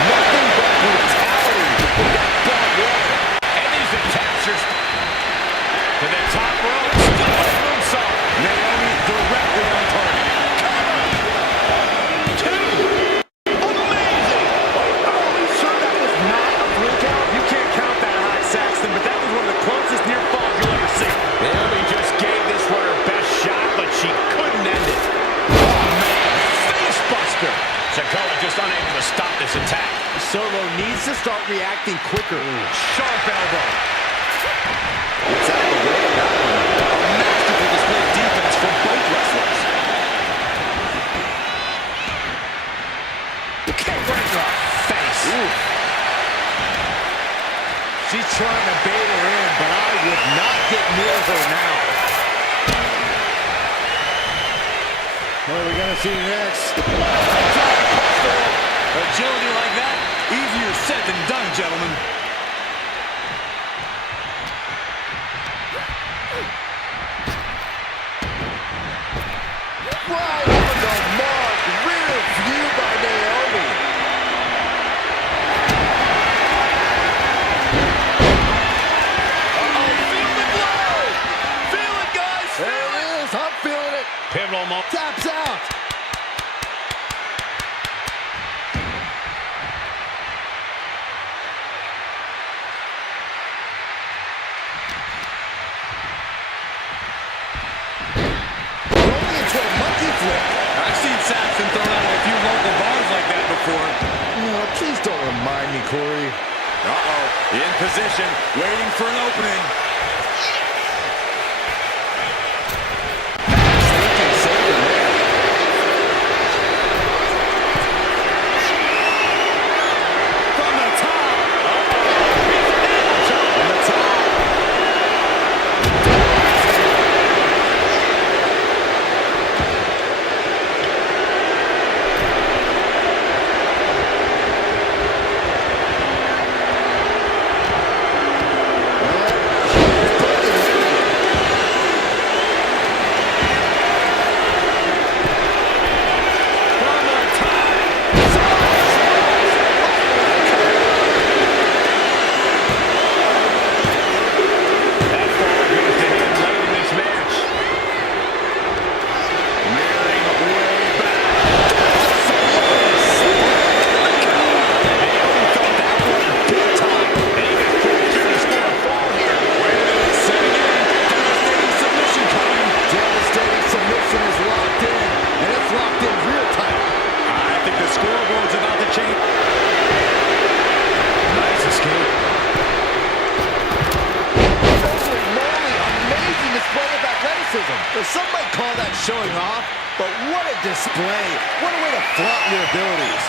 Nothing but brutality with that barbed wire. And these attacks are to the top rope. Still a moonsault. Naomi directly on target. Two. Amazing. Are we sure that was not a 3 count? You can't count that high, Saxton, but that was one of the closest near falls you'll ever see. Naomi just gave this one her best shot, but she couldn't end it. Oh, man. Face buster. Sikoa just unable to stop this attack. Solo needs to start reacting quicker. Sharp elbow. It's out of the way of that one. A masterful display of defense from both wrestlers. Kick right to the face. She's trying to bait her in, but I would not get near her now. What are we going to see next? Agility like that, easier said than done, gentlemen. Right on the mark. Rear view by Naomi. Feel the blow! Feel it, guys! There it is. I'm feeling it. Pivotal moment. Taps out. In position, waiting for an opening. Some might call that showing off, but what a display. What a way to flaunt your abilities.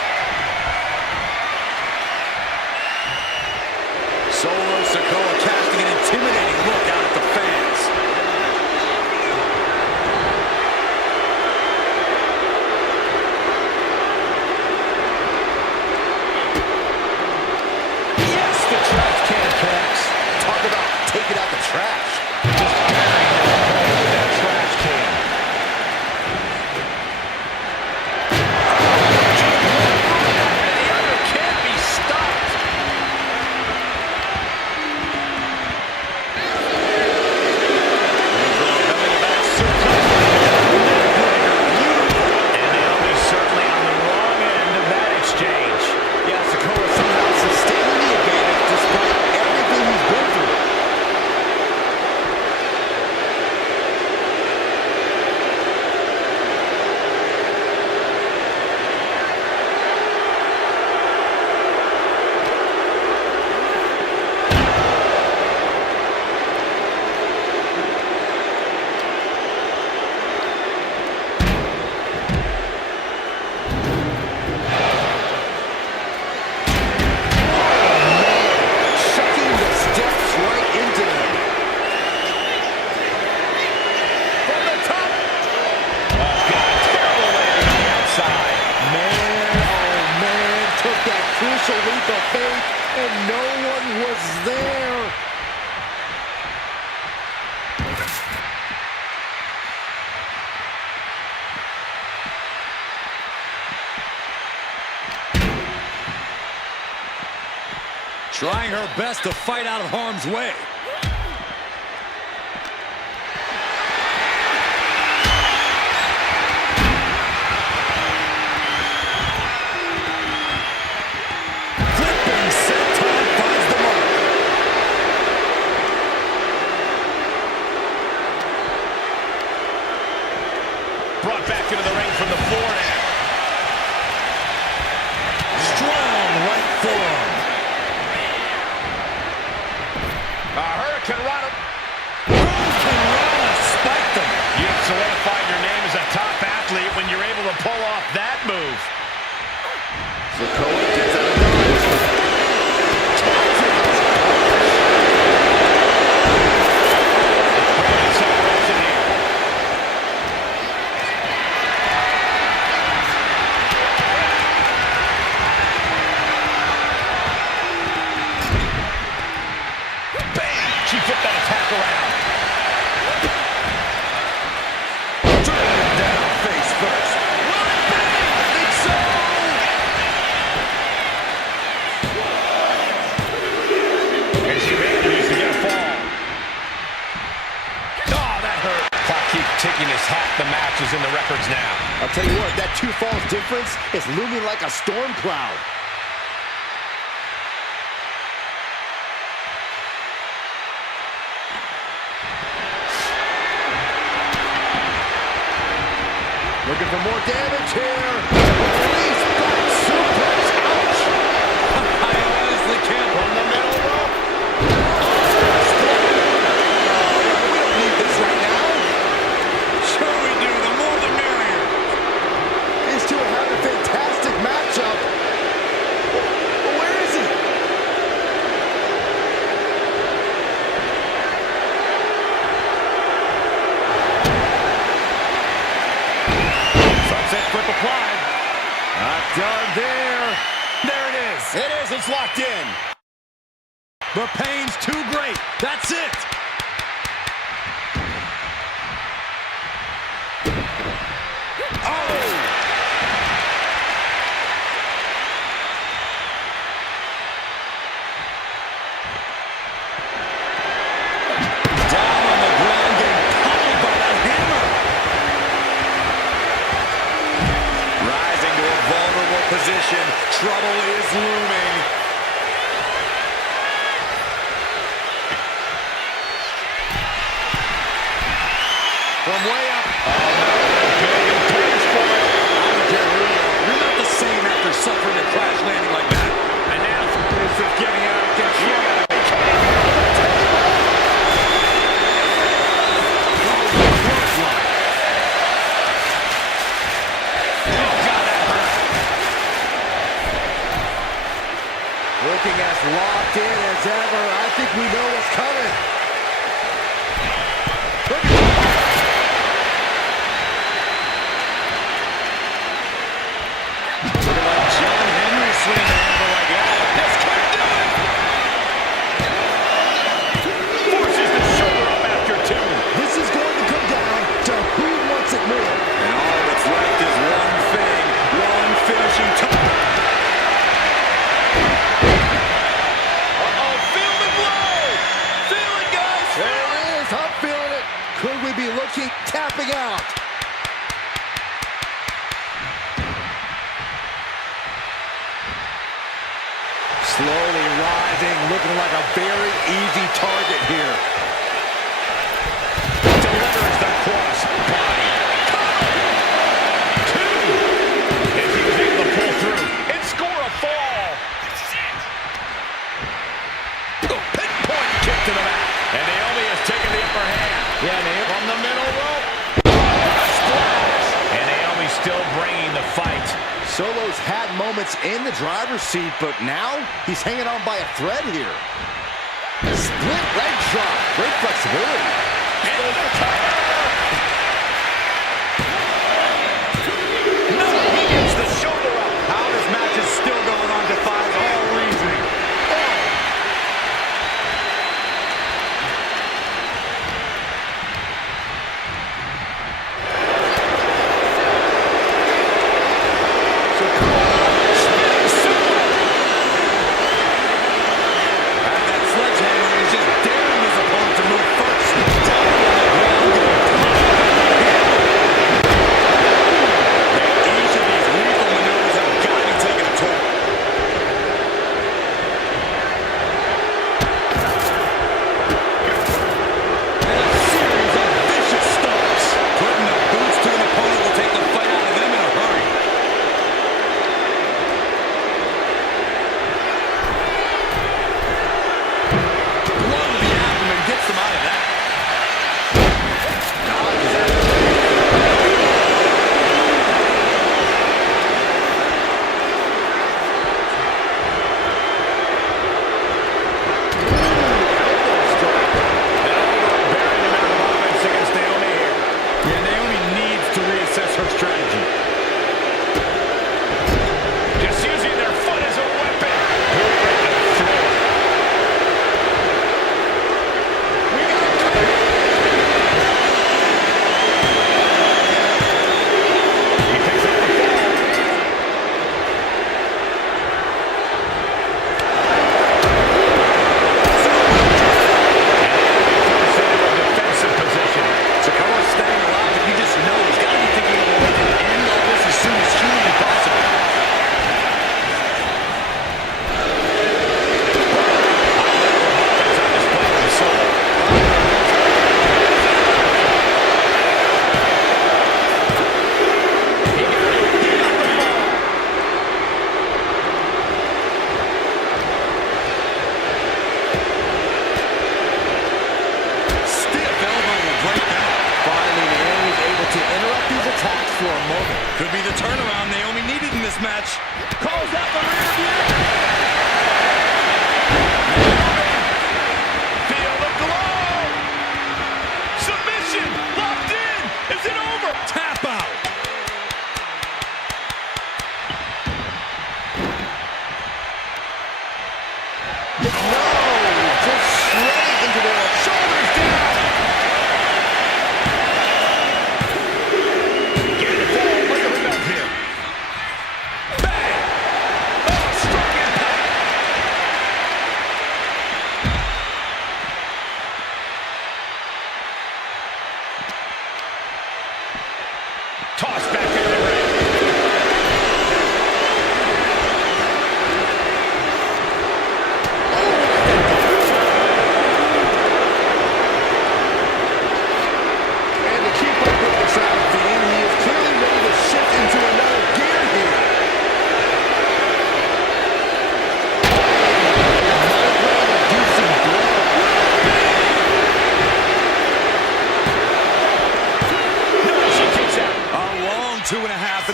Solo Sikoa casting an intimidating look out at the fans. Yes, the trash can connects. Talk about taking out the trash. Just burying their opponent with that trash can. And the other can't be stopped. And Naomi certainly on the wrong end of that exchange. Yeah, Sikoa somehow sustaining the advantage despite everything he's been through. Chucking the steps right into them. From the top. Oh, God, terrible landing on the outside. Man, oh man, took that crucial leap of faith, and no one was there. Trying her best to fight out of harm's way. Flipping senton finds the mark. Brought back into the ring from the floor now. Strong right forearm. Hurricane Rana. Spiked them. You've solidified your name as a top athlete when you're able to pull off that move. Sikoa gets out of dodge. Great separation here. Bang! She flipped that attack around. Driven down face first. Will it be? I think so. And she manages to get a fall. Oh, that hurt. Clock keeps ticking as half the match is in the records now. I'll tell you what, that 2 falls difference is looming like a storm cloud. Looking for more damage here. Release back suplex. Ouch. I honestly can't. From the middle rope. legs locked in. The pain's too great. That's it. Oh! Down on the ground, getting pummeled by that hammer. Rising to a vulnerable position. Trouble is looming. From way up. Oh, no. You're not the same after suffering a crash landing like that. And now this is getting out of control. Looking as locked in as ever. I think we know what's coming. Tapping out. Slowly rising, looking like a very easy target here. Delivers the cross body. Two. If he was able to pull through and score a fall. The pinpoint kick to the back. And Naomi has taken the upper hand. Yeah, Naomi from the middle rope. And Naomi still bringing the fight. Solo's had moments in the driver's seat, but now he's hanging on by a thread here. Split leg shot. Great flexibility. Into the cover. No, he gets the shoulder up. How this match is still going on defies all reasoning. Could be the turnaround Naomi needed in this match. Calls out the rear view. Feel the glow. Submission. Locked in. Is it over? Tap out.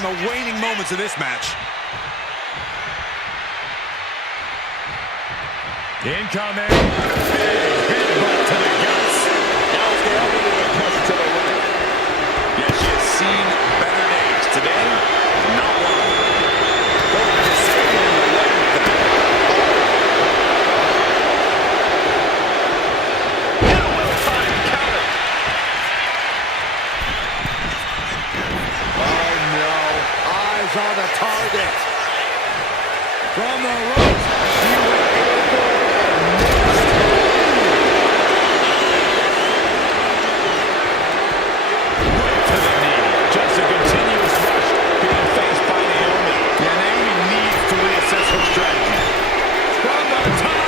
in the waning moments of this match. Incoming. Big headbutt to the guts. That was the elbow push to the right. Yeah, she has seen better days. Today, not one. Just staying in the way with the big. Now well-timed counter. Oh no, eyes on the target. From the ropes, she went elbow and missed. Right to the knee. Just a continuous rush being faced by Naomi. Yeah, Naomi needs to reassess her strategy. From the top.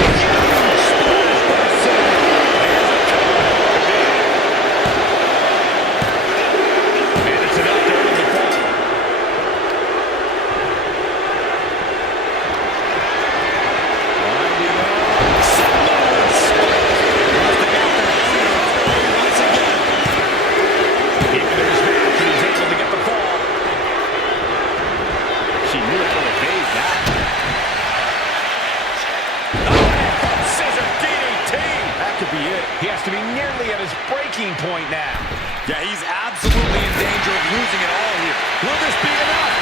Huge splash by Sikoa. Here's a cover. And it's enough to end the fall. Samoan spike. Nothing out there. Once again. Even in his match, he's able to get the fall. She knew how to evade that. Scissor DDT. That could be it. He has to be nearly at his breaking point now. Yeah, he's absolutely in danger of losing it all here. Will this be enough?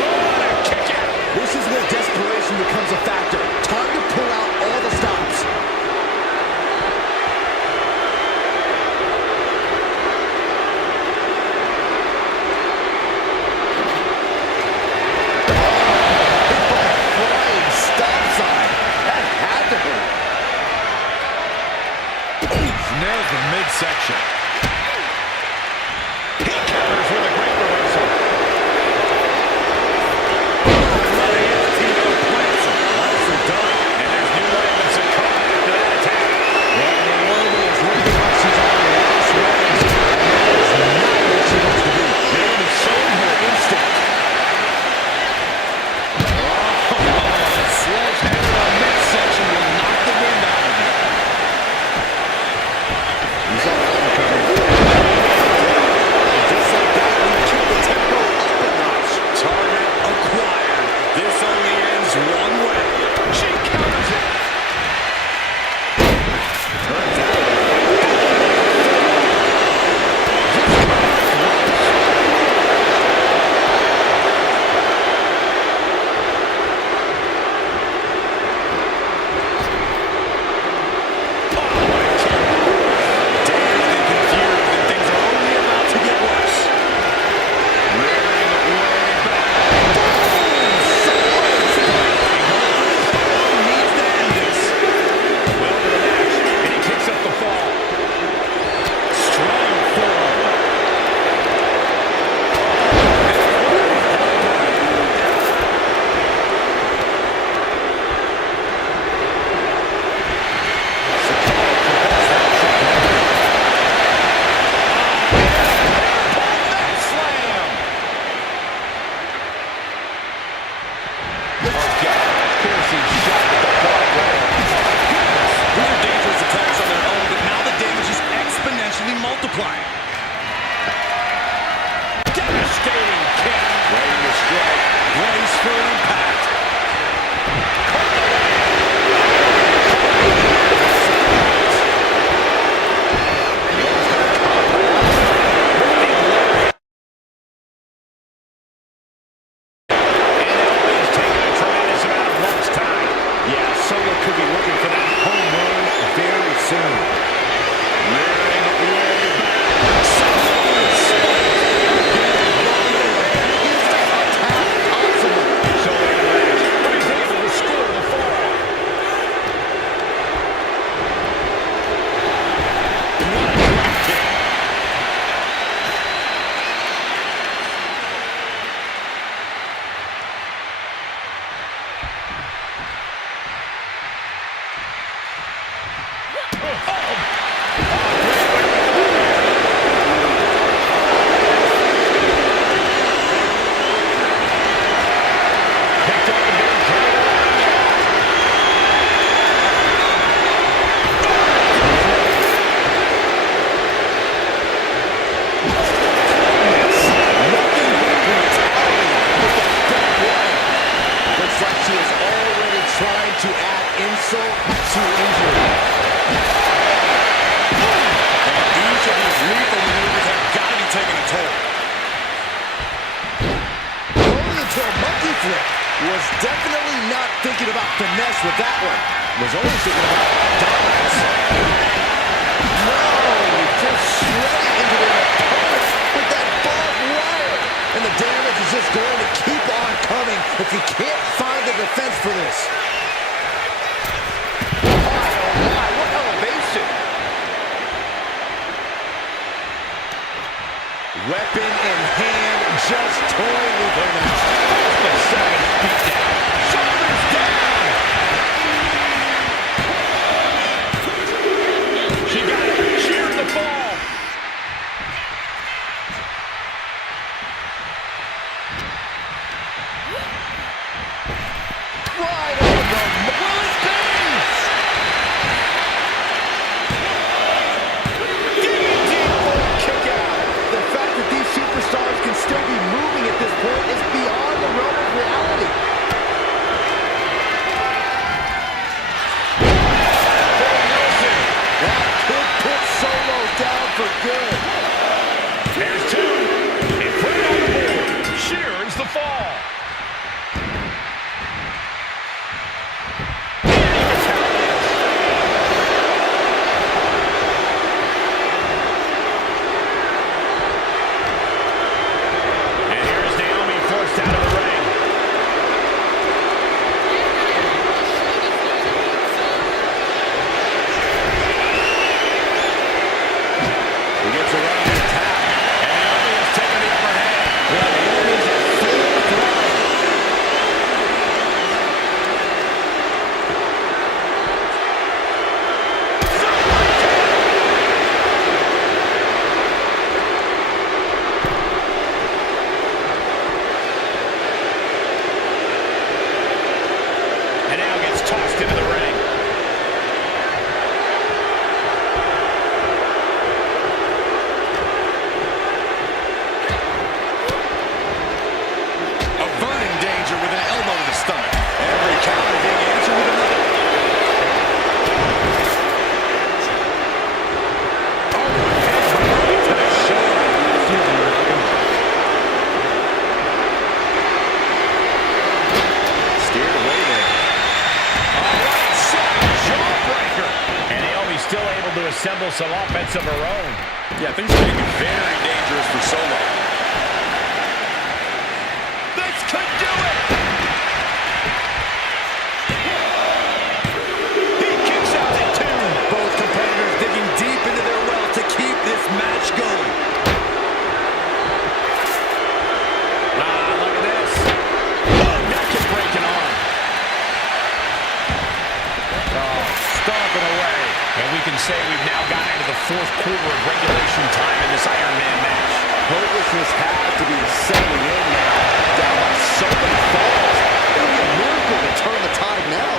What a kick out. This is where desperation becomes a factor. Time to pull out all the stops. Flying stop sign. That had to hurt. Nails the midsection. He counters with a great reversal. Nicely reversal to injury. And each of these lethal maneuvers have got to be taking a toll. Going into a monkey flip was definitely not thinking about finesse with that one. Was only thinking about dominance. No, just shredding into their opponent with that barbed wire. And the damage is just going to keep on coming if you can't find the defense for this. Oh my, what elevation. Weapon in hand, just toying with her now. The savage beatdown. Shoulders down. She got it. Sheared the fall. Right over the will it be? Deep for a kick out. The fact that these superstars can still be moving at this point is beyond the realm of reality. That could put Solo down for good. There's two. And put it on the board. Shears the fall. And here's Naomi forced out of the ring. He gets around the attack. And Naomi has taken the upper hand. Yeah, Naomi's at full throttle. And now gets tossed into the ring. Averting danger with an elbow to the stomach. Every counter being answered with another. To the shoulder. Excuse me, Malcolm. Steered away there. All right, solid jawbreaker. And Naomi's still able to assemble some offense of her own. Yeah, things are getting very dangerous for Solo. This could do it. He kicks out at two. Both competitors digging deep into their well to keep this match going. Look at this. Oh, neck is breaking on. Oh, stomping away. And we can say we've now gotten into the fourth quarter of regulation time in this Iron Man match. Hopelessness had to be settling in now. Down by so many falls. It'll be a miracle to turn the tide now.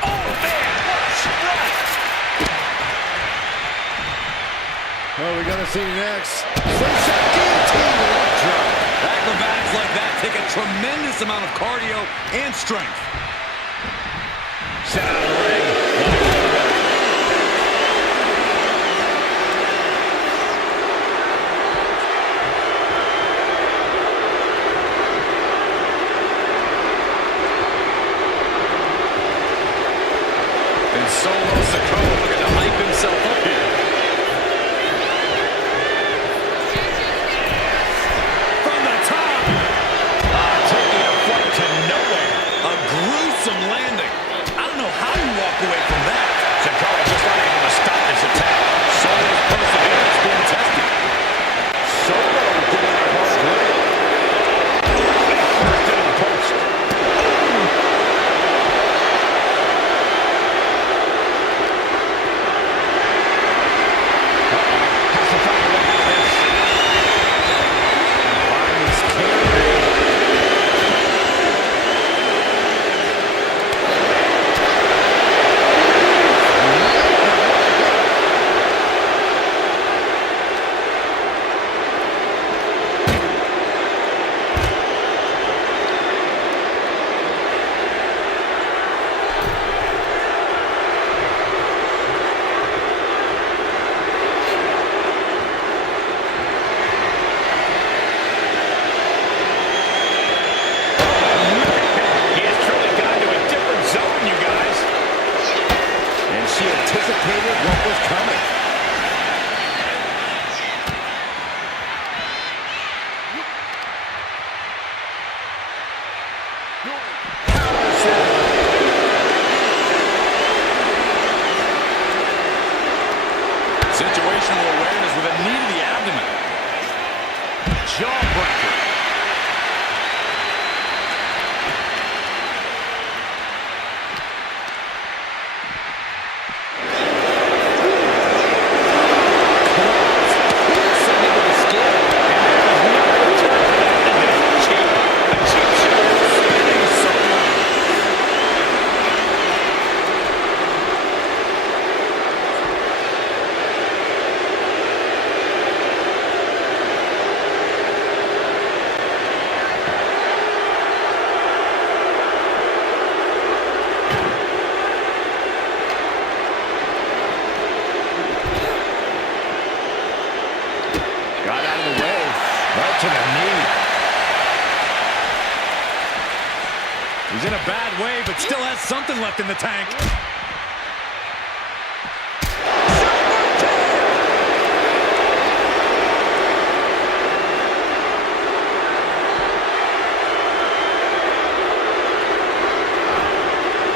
Oh, man, what a strike. What are we going to see next? Slingshot guillotine leg drop. Acrobatics like that take a tremendous amount of cardio and strength. Set out of the ring. And Solo Sikoa looking to hype himself up here. From the top. Taking a flight to nowhere. A gruesome landing. I don't know how you walk anticipated what was coming. Situational awareness with a knee to the abdomen. Jawbreaker. Got out of the way. Right to the knee. He's in a bad way, but still has something left in the tank.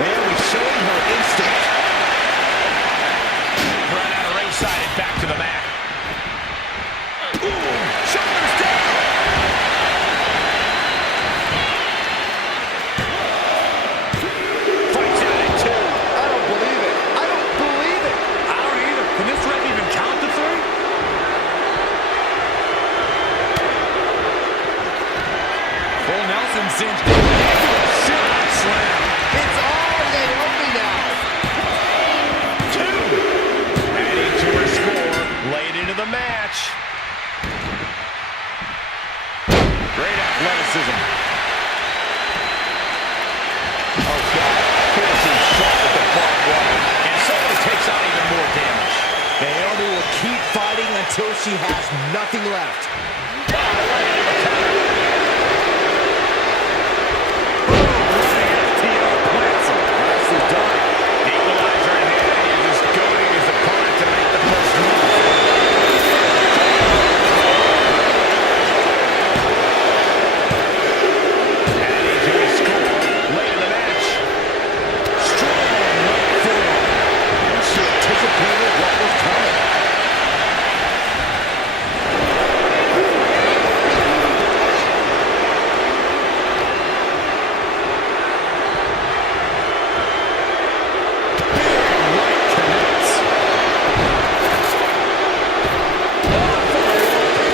Naomi showing her instinct. Right out of ringside and back to the mat. Shoulders down. Fights out at 2. I don't believe it. I don't believe it. I don't either. Can this ref even count to 3? Full Nelson cinched in. Shot slam. It's all Naomi now. 2. Adding to her score late into the match. Great athleticism. Oh, God. Piercing shot with the barbed wire. And somebody takes on even more damage. Naomi will keep fighting until she has nothing left. Nicely done. Equalizer in hand. He's just goading his opponent to make the first move. Adding to his score late in the match. Strong right forearm. And she anticipated what was coming. Right connects.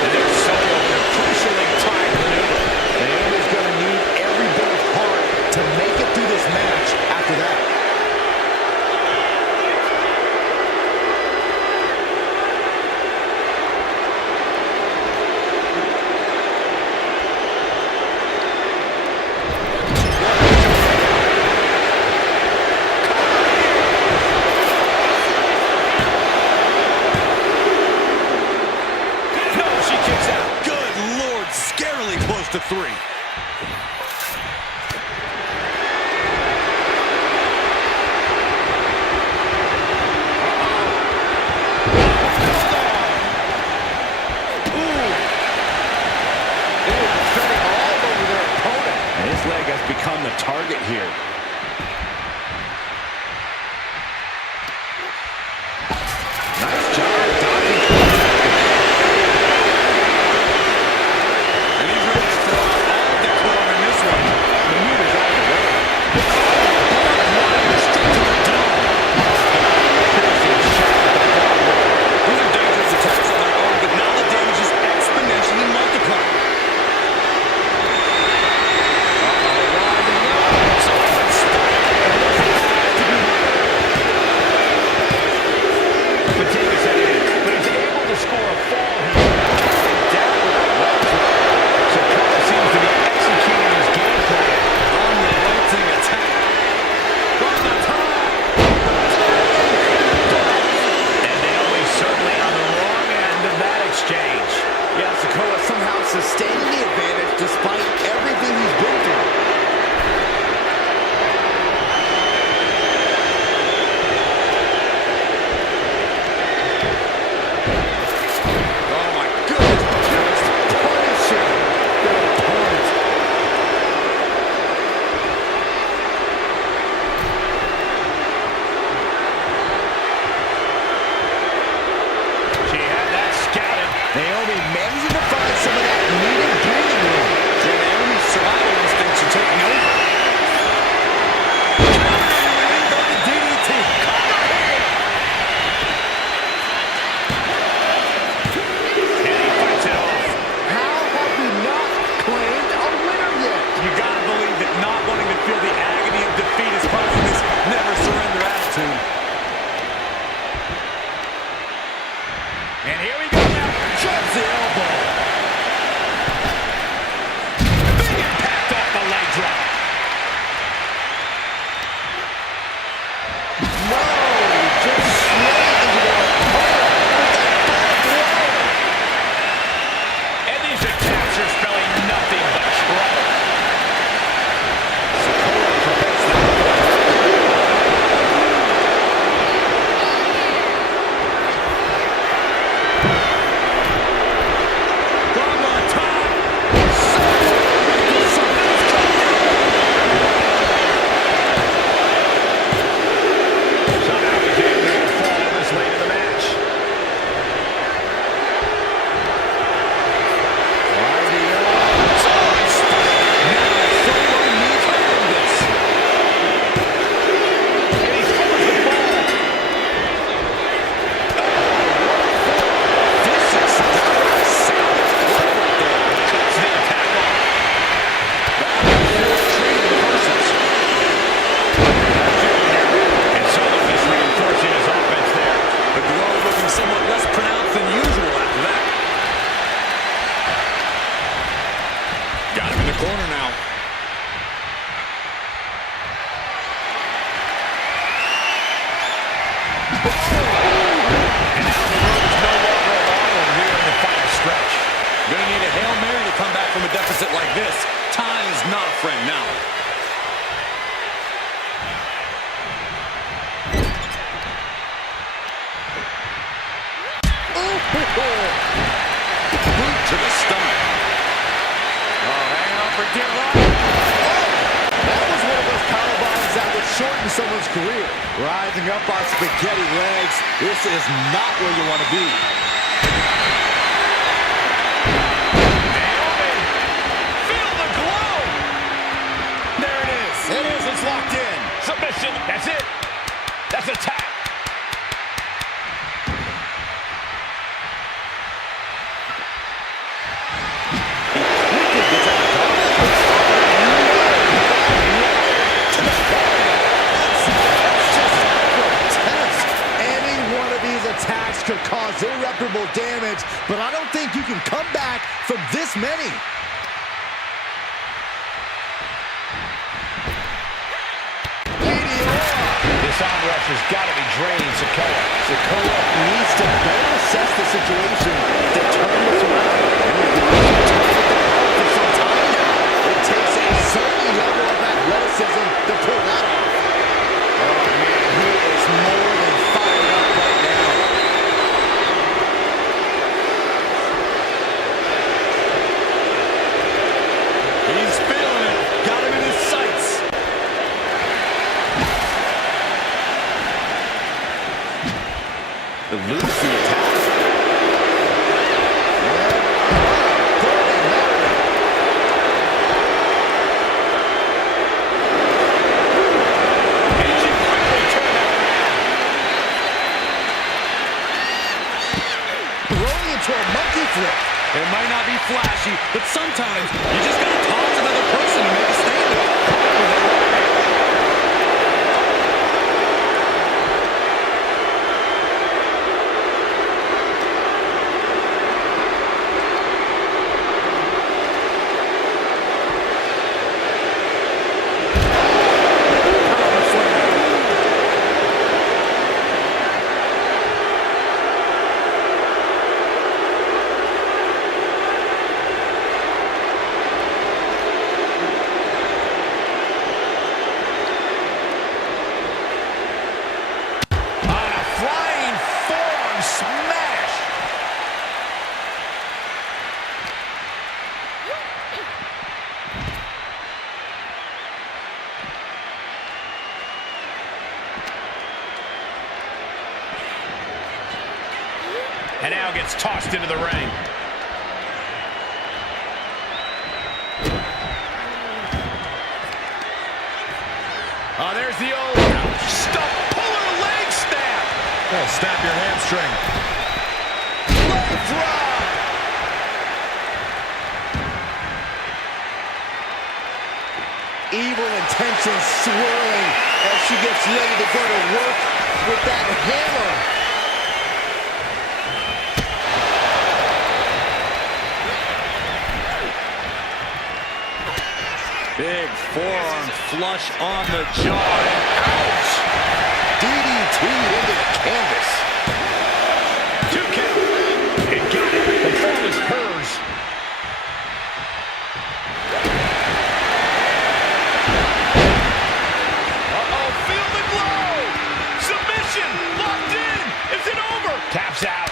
And they're solo in a crucially timed maneuver. Naomi's going to need every bit of heart to make it through this match after that. No, she kicks out. Good Lord, scarily close to 3. Treading all over their opponent. And his leg has become the target here. Nice job dodging. And he's ready to throw out all the club in this one. The move is out of the way. Straight to the dome. These are dangerous attacks on their own, but now the damage is exponentially multiplied. Someone's the corner now. And now the road is no longer a long one here in the final stretch. Gonna need a Hail Mary to come back from a deficit like this. Time is not a friend now. Boot to the stomach. Oh, hanging on for dear life. That was one of those power bombs that would shorten someone's career. Rising up on spaghetti legs. This is not where you want to be. Naomi, feel the glow. There it is. It is. It's locked in. Submission. That's it. That's a tap. Attacks could cause irreparable damage, but I don't think you can come back from this many. This arm rush has got to be draining Sikoa. Sikoa needs to better assess the situation to turn this around. And he's been losing time with the ball for some time now. It takes a certain level of athleticism to pull that off. Oh, man, he is more than fired up right now. He's feeling it. Got him in his sights. Eludes the attack. Rolling into a monkey flip. It might not be flashy, but sometimes you just gotta toss another person to make a statement. And now gets tossed into the ring. Oh, there's the old stump puller leg snap. Oh, snap your hamstring. Leg drop. Evil intentions swirling as she gets ready to go to work with that hammer. Big forearm flush on the jaw. Ouch! DDT into the canvas. 2 count. It got it. The fall is hers. Uh-oh, feel the glow. Submission, locked in. Is it over? Taps out.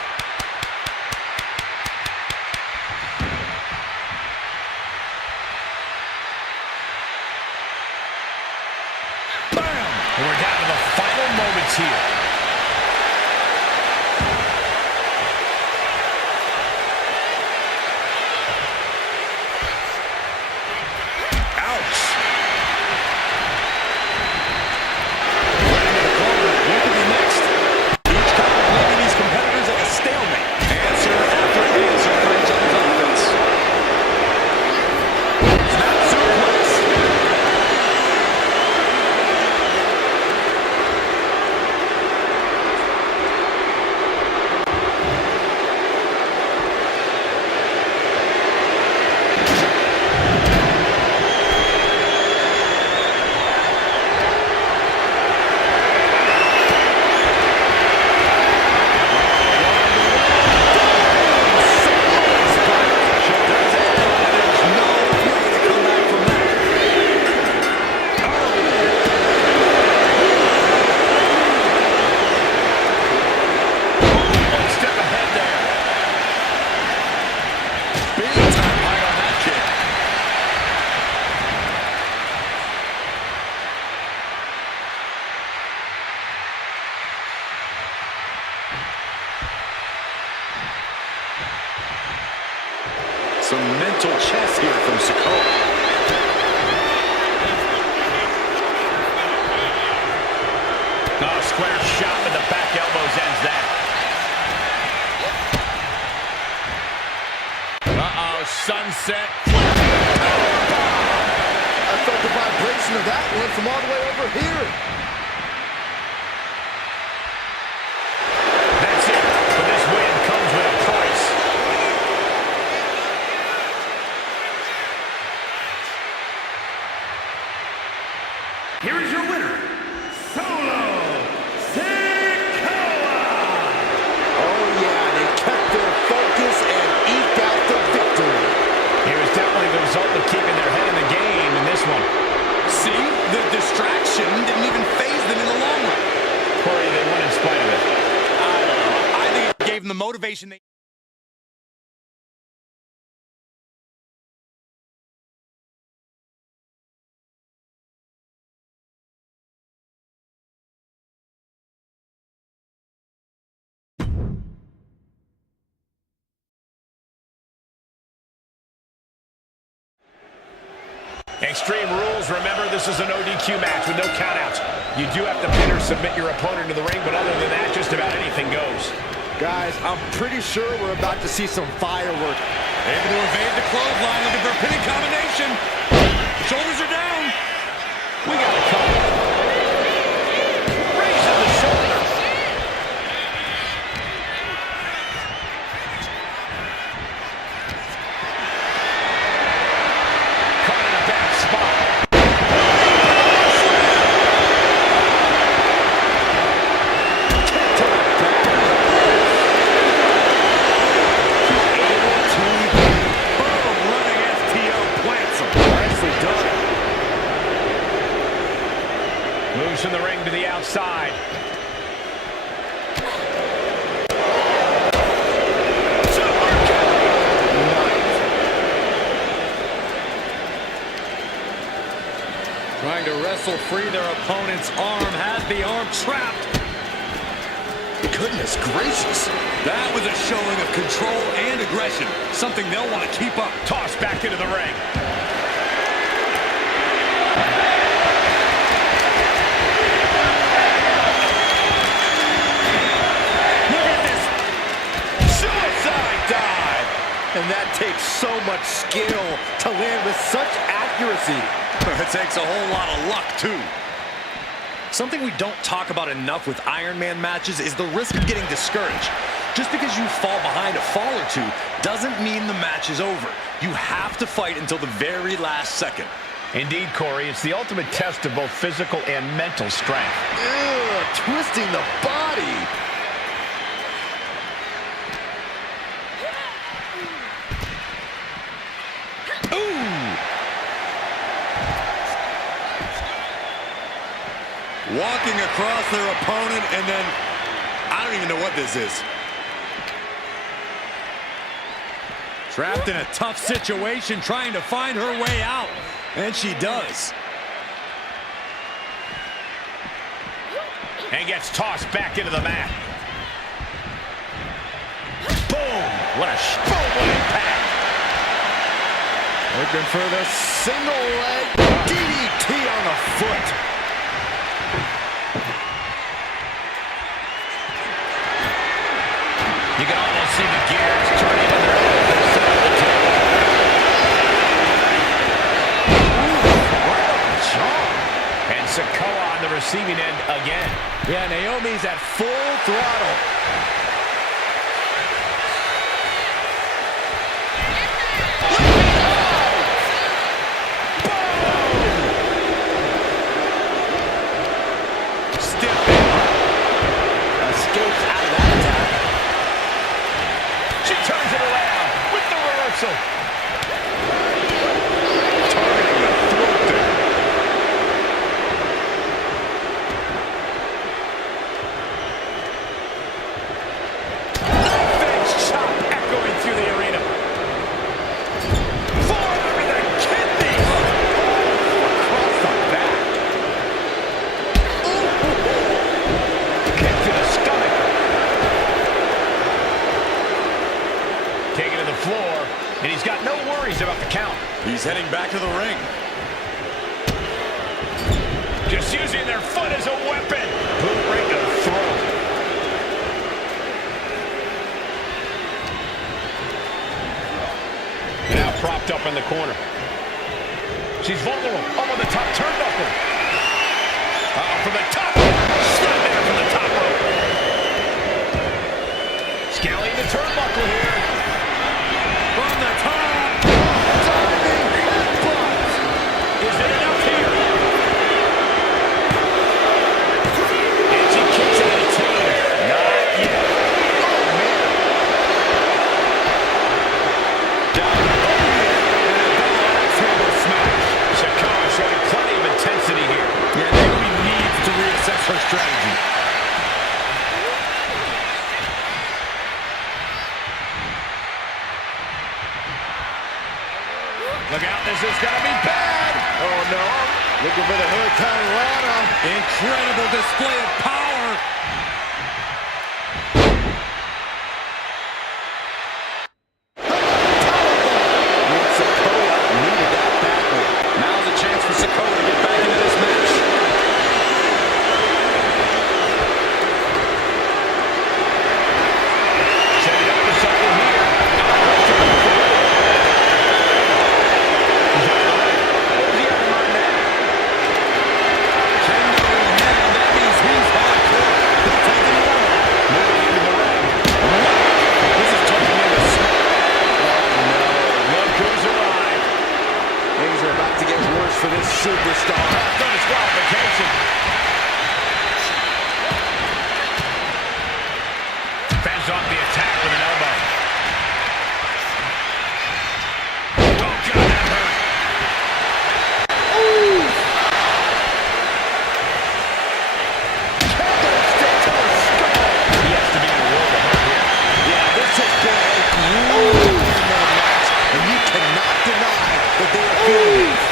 And we're down to the final moments here. chess here from Sikoa. Oh, square shot with the back elbows ends that. Uh-oh, sunset. I felt the vibration of that one from all the way over here. That's it. But this win comes with a price. Here is your winner, Sikoa! Oh yeah, they kept their focus and eked out the victory. It was definitely the result of keeping their head in the game in this one. See, the distraction didn't even faze them in the long run. Corey, they won in spite of it. I don't know. I think it gave them the motivation they... Extreme Rules, remember, this is an ODQ match with no countouts. You do have to pin or submit your opponent to the ring, but other than that, just about anything goes. Guys, I'm pretty sure we're about to see some fireworks. Able to evade the clothesline, looking for a pinning combination. Shoulders are down. We got a couple. Raising the shoulder. Caught in a bad spot. Moves from the ring to the outside. Trying to wrestle free their opponent's arm, has the arm trapped. Goodness gracious. That was a showing of control and aggression, something they'll want to keep up. Tossed back into the ring. And that takes so much skill to land with such accuracy. It takes a whole lot of luck, too. Something we don't talk about enough with Iron Man matches is the risk of getting discouraged. Just because you fall behind a fall or two doesn't mean the match is over. You have to fight until the very last second. Indeed, Corey, it's the ultimate test of both physical and mental strength. Ugh, twisting the body. Walking across their opponent, and then I don't even know what this is. Trapped in a tough situation, trying to find her way out. And she does. And gets tossed back into the mat. Boom! What a impact. Looking for the single leg DDT on the foot. You can almost see the gears turning on their opposite side of the table. Right on the jaw. And Sikoa on the receiving end again. Yeah, Naomi's at full throttle. Escapes out of that attack. She turns it around with the reversal. Targeting the throat there. He's heading back to the ring. Just using their foot as a weapon. Boot right to the throat. Now propped up in the corner. She's vulnerable. Up on the top turnbuckle. From the top. Slap there from the top rope. Scaling the turnbuckle here. From the top. Diving headbutt. Is it enough here? And she kicks out of two. Not yet. Oh, man. Down. Sikoa showing plenty of intensity here. Yeah, Naomi needs to reassess her strategy. Look out, this is going to be bad. Oh, no. Looking for the Hurricane Rana. Incredible display of power. Sikoa needed that badly. Now's a chance for Sikoa to get back into this match. Setting up for something here. What's he got in mind now? Kendo in hand. That means he's hardcore. He's taking it on. Moving into the ring. This is turning into Look who's arrived. Things are about to get worse for this superstar. No disqualification. Fends off the attack with an elbow. Oh, God, that hurt. Candlestick to the skull. He has to be in a world of hurt here. Yeah, this has been a grueling match, and you cannot deny that they are feeling it.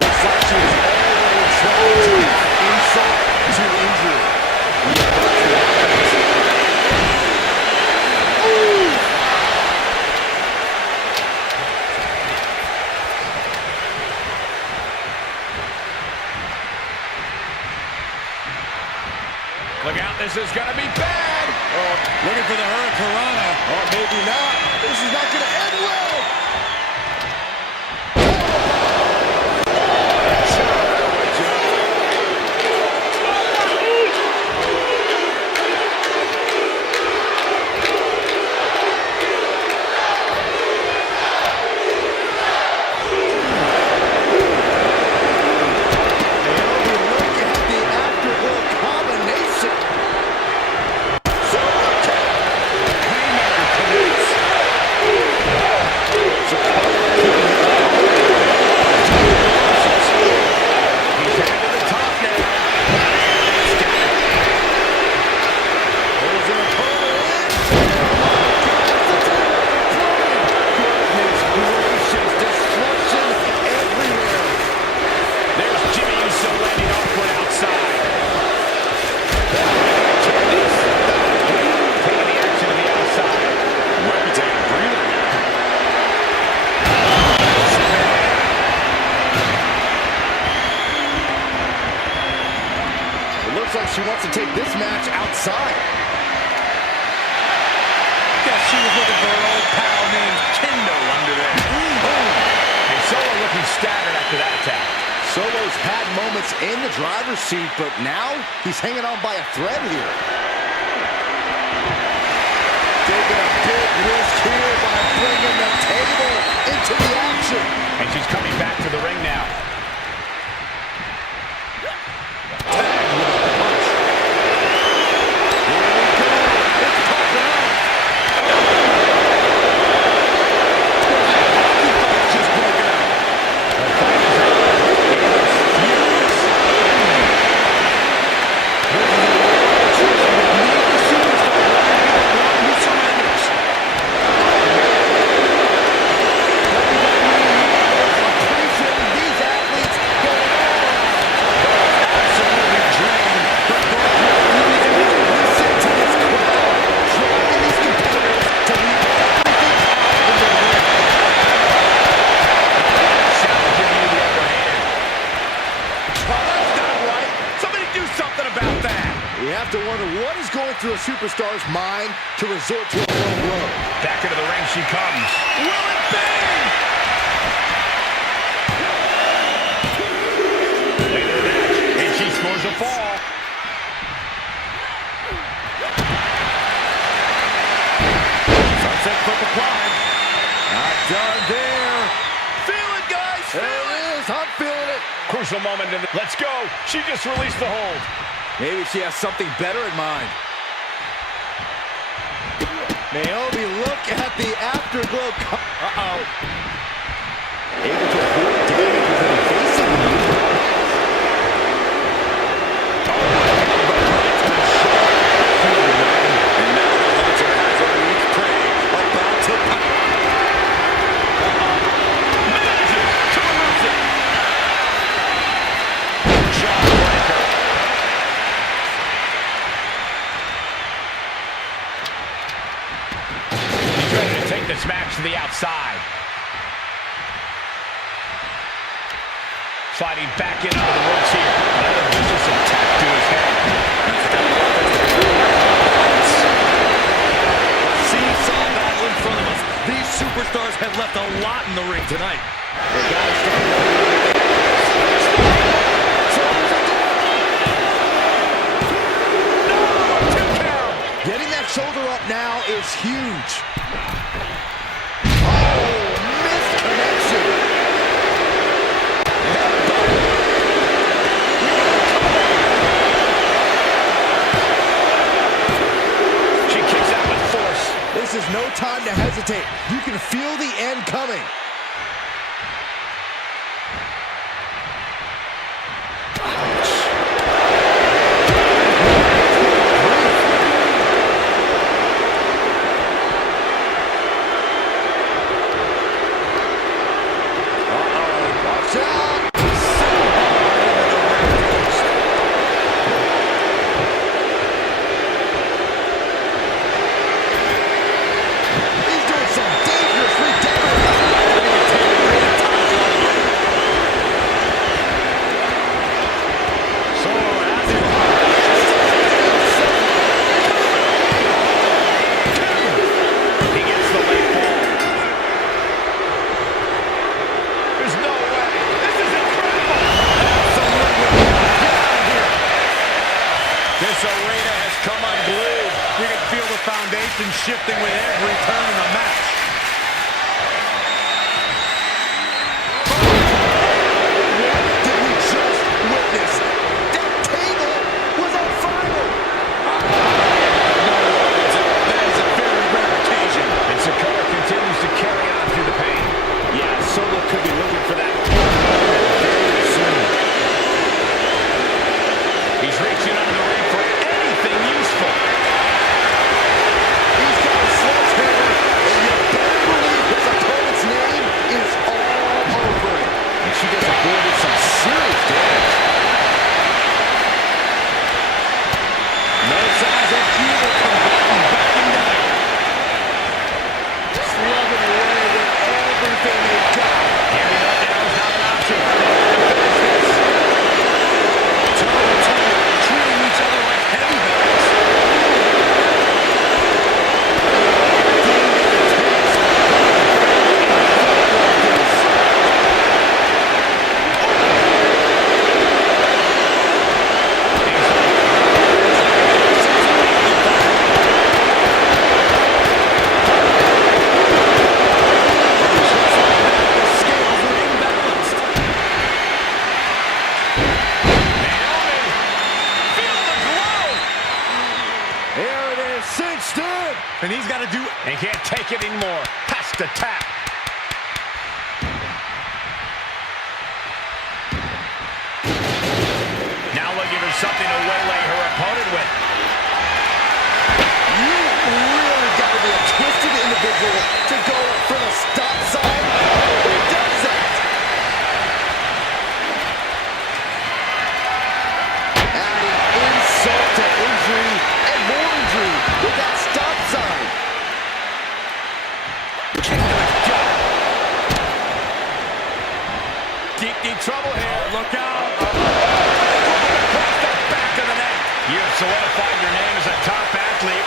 Looks like she was already trying to insult to injury. Yeah, that's the offense. Look out, this is going to be bad. looking for the Hurricane. Or maybe not. This is not going to end well. She wants to take this match outside. Guess she was looking for her old pal named Kendo under there. And Solo looking staggered after that attack. Solo's had moments in the driver's seat, but now he's hanging on by a thread here. Taking a big risk here by bringing the table into the action. And she's coming back to the ring now. superstar's mind to resort to a low blow. Back into the ring she comes. Will it be? Later in the match, and she scores a fall. Sunset flip applied. Not done there. Feel it, guys. There it is. I'm feeling it. Crucial moment. Let's go. She just released the hold. Maybe she has something better in mind. Naomi, look at the afterglow. Uh-oh. Able to avoid damage within facing the move. And now the hunter has a weak prey about to pop. Manages to lose it. Jawbreaker. He's ready to take this match to the outside. Sliding back into the ropes here. Another vicious attack to his head. Seesaw battle in front of us. These superstars have left a lot in the ring tonight. They gotta start moving. Getting that shoulder up now is huge. Oh, missed connection. She kicks out with force. This is no time to hesitate. You can feel the end coming. Watch out! He's doing some dangerous He gets the late ball. There's no way. This is incredible. Absolutely. Get out of here. This arena has come unglued. You can feel the foundation shifting with every turn in the match. Did we just witness? That table was on fire! That is a very rare occasion. And Sikoa continues to carry on through the pain. Yeah, Solo could be looking for that very soon. He's reaching under the ring for anything useful. He's got a sledgehammer, and you better believe his opponent's name is all over it. And she just avoided some serious damage. No signs of either combatant backing down. Slugging away with everything they've got. Giving up now is not an option. Toe-to-toe, treating each other like heavyweights. Scales are imbalanced. Naomi, feel the glow. There it is, cinched in. And he's got to do He can't take it anymore. Has to tap. Now looking for something to waylay her opponent with. You really got to be a twisted individual to go for the stop sign. Who does that? Adding insult to injury and more injury with that stop sign. Kick to the gut. Deep trouble here. look out. Across the back of the neck. You have solidified your name as a top athlete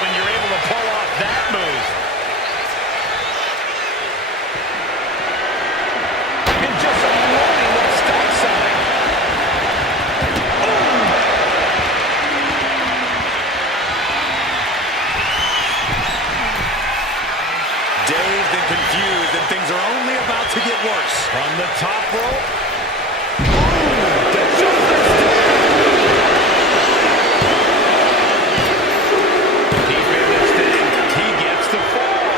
dazed and confused, and things are only about to get worse. From the top rope. Deep in this thing, he gets the fall.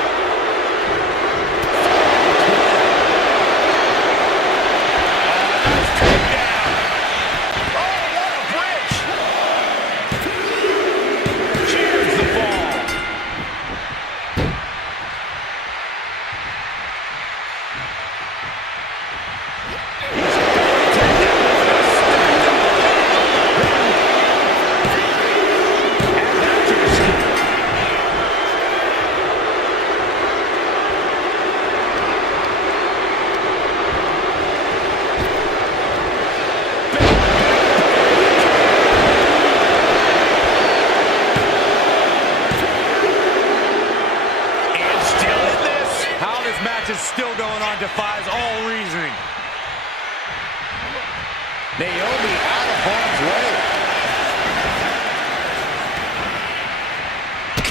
Nice takedown. Oh, what a bridge. Cheers the fall. Is still going on defies all reasoning. Naomi out of harm's way.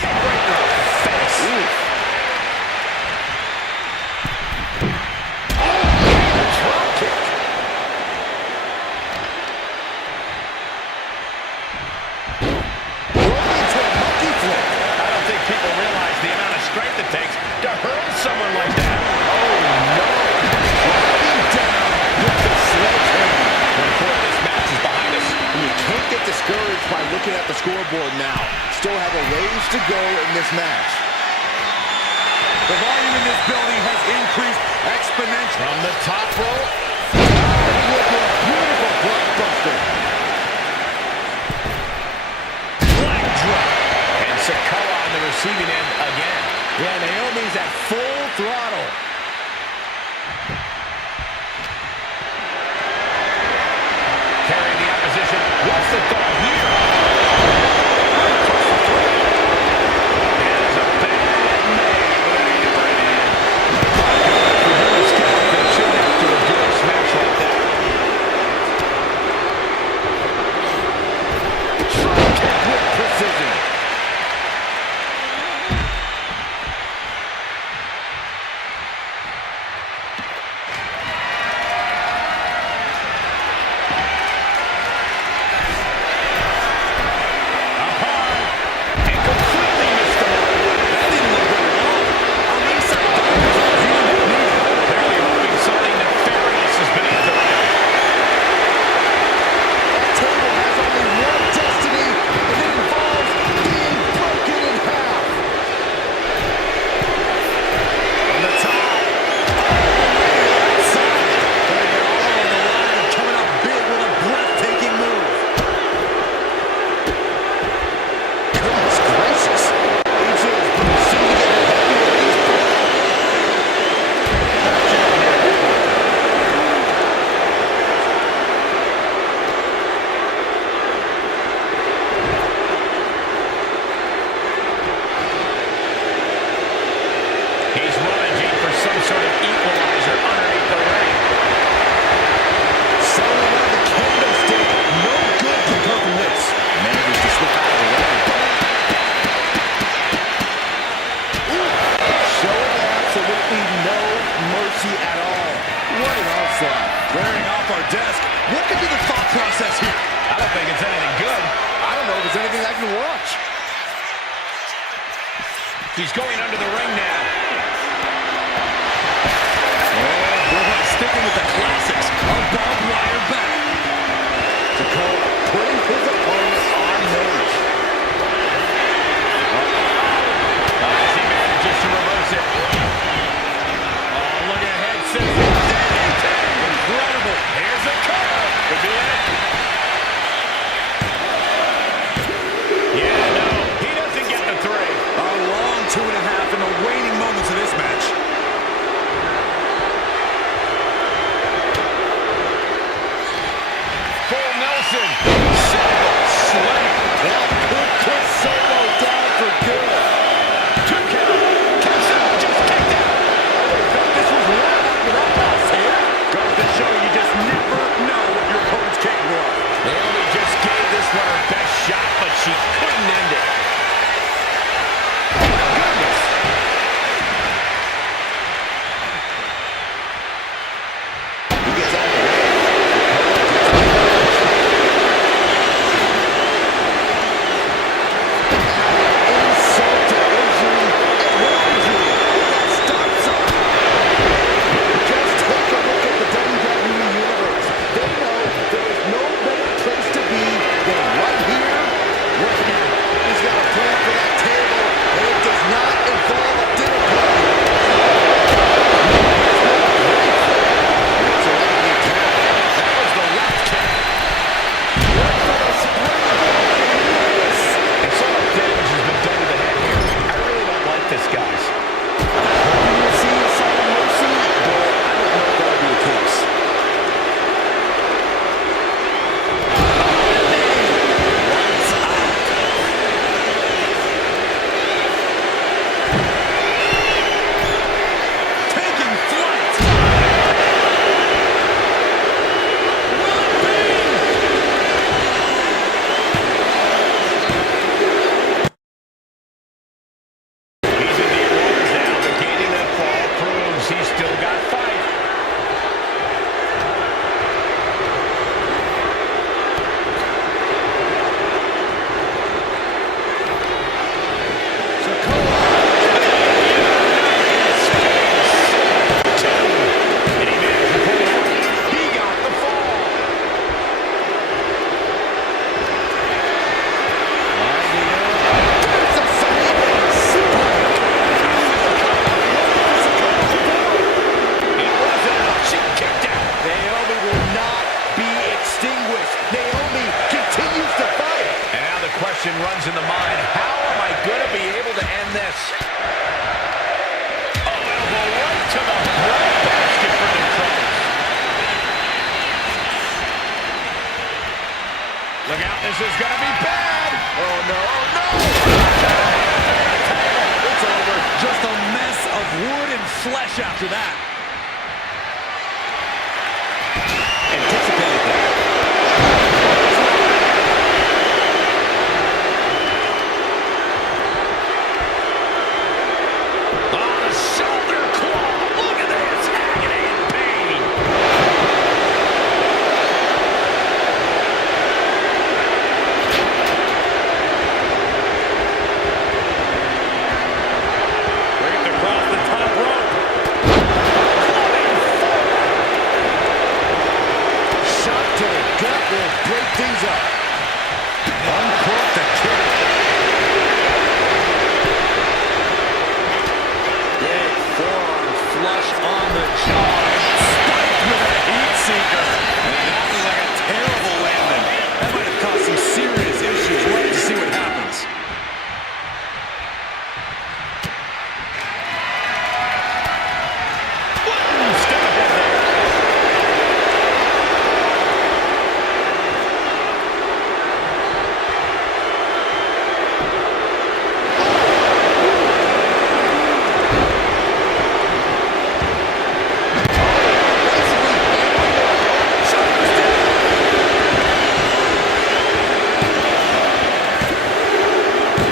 Right in the face. Drop kick. Rolling into a monkey flip. I don't think people realize the amount of strength it takes to hurl someone like that. Discouraged by looking at the scoreboard now. Still have a ways to go in this match. The volume in this building has increased exponentially. From the top rope. Looking a beautiful blockbuster. Leg drop. And Sikoa on the receiving end again. Yeah, Naomi's at full throttle. Carrying the opposition. What's the thought here? There's a bad name with an upper hand. My God, for your scalp, they shouldn't have to endure a smash like that. Drop kick with precision. Wearing off our desk. What could be the thought process here? I don't think it's anything good. I don't know if there's anything I can watch. He's going under the ring now. Oh, boy, sticking with the classics. A barbed wire back. Sikoa putting his opponent on notice. As he manages to reverse it. Oh, look ahead, scissors. Incredible. Here's a cover. Could be it. Yeah, no. He doesn't get the three. A long 2.5 in the weight is going to be bad. Oh, no, oh, no! It's over. Just a mess of wood and flesh after that. Anticipated that. On a shoulder claw. Look at this. Agony and pain. Ripped across the top rope. Shot to the gut will break things up. Uncork the kick. Big forearm flush on the jaw. Spiked with a heat seeker. And that was like a terrible landing. That might have caused some serious issues. We'll have to see what happens. Step ahead there.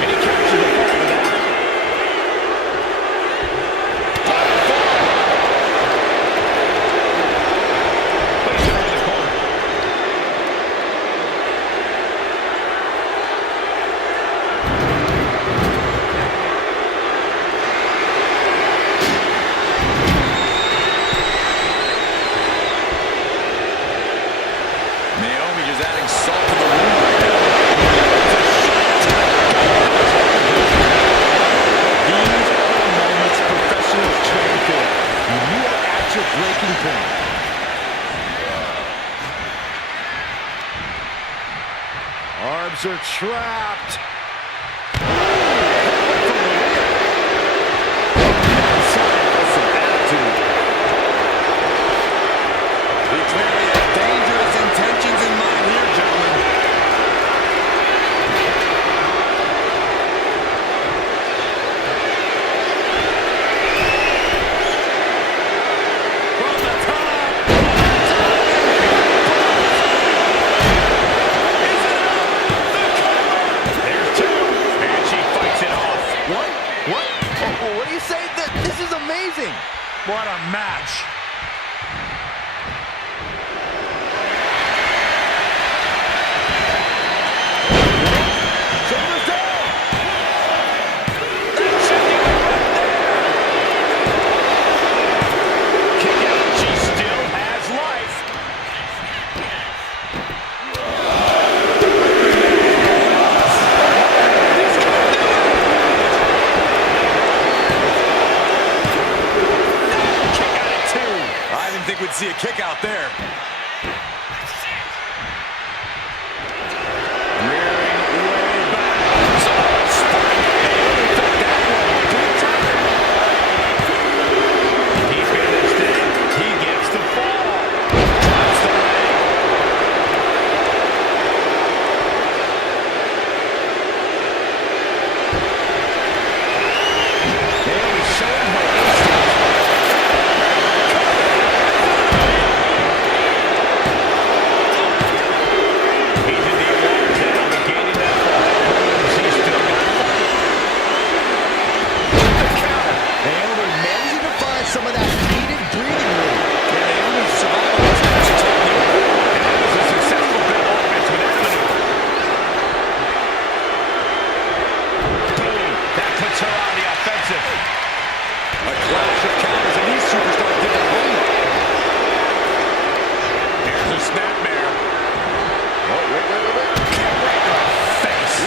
And he captured the fall with that. Puts it over the corner. Naomi just adding salt to the wound right now. These are the moments professionals train for. When you are at your breaking point. Arms are trapped. Some attitude. He clearly had dangerous intentions in mind here, gentlemen. From the top. There's two. And she fights it off. What? What? Oh, what do you say? This is amazing. What a match. Shoulders down. That should do it right there. Kick out. She still has life. Kick out at two. I didn't think we'd see a kick out there. Rearing way back. Spike. Naomi took that one. Good time. He's going to stay. He gets the fall. Drops the leg. Naomi showing her instinct. He's in deep water now, but gaining that fall. She's still got to fight. The counter. Naomi managing to find some of that needed breathing room. Yeah, Naomi's survival this match is taking over. And that was a successful bit of offense with that maneuver. Boom. That puts her on the offensive. A clash of counters, and these superstars did their homework. Here's a snapmare. Oh, wait. Kick right to the face.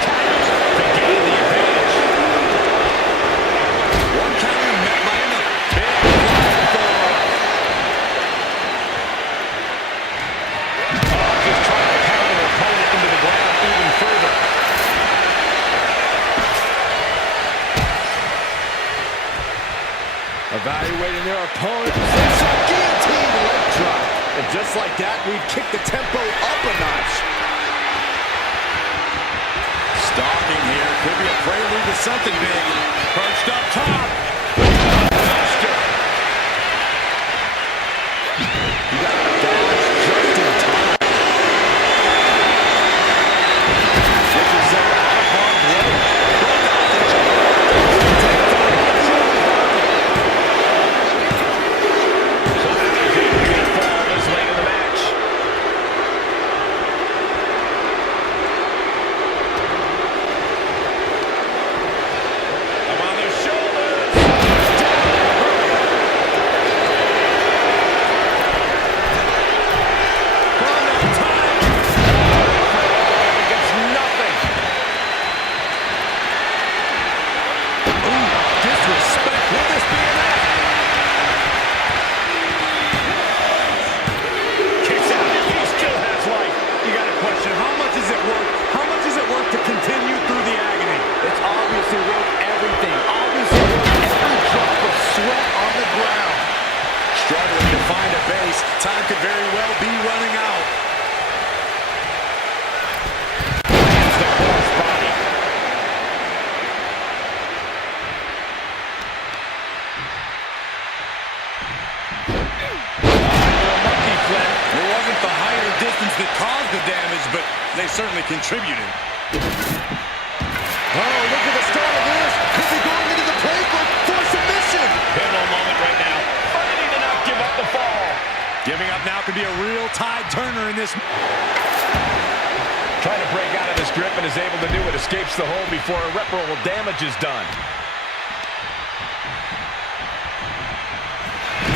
Counters to gain the advantage. One counter met by another. Big flying forearm. Just trying to pound her opponent into the ground even further. Evaluating their opponent. Guillotine leg drop. And just like that, we've kicked the tempo up a notch. Stalking here. Could be a prelude to something big. Perched up top. Buster. You got to dodge just in time. Get yourself out of harm's way. Somehow he's able to get a fall this late in the match. Up on their shoulders. Against nothing. Disrespect. Will this be enough? Kicks out. He still has life. You got to question, how much is it worth? How much is it worth to continue through the agony? It's obviously worth everything. Obviously worth every drop of sweat on the ground. Struggling to find a base. Time could very well be running out. Lands the crossbody. Monkey flip. It wasn't the height or distance that caused the damage, but they certainly contributed. Oh, look at the start of this. Is he going into the playbook for submission? Pivotal moment right now. Fighting to not give up the fall. Giving up now could be a real tide turner in this. Trying to break out of this grip and is able to do it. Escapes the hold before irreparable damage is done.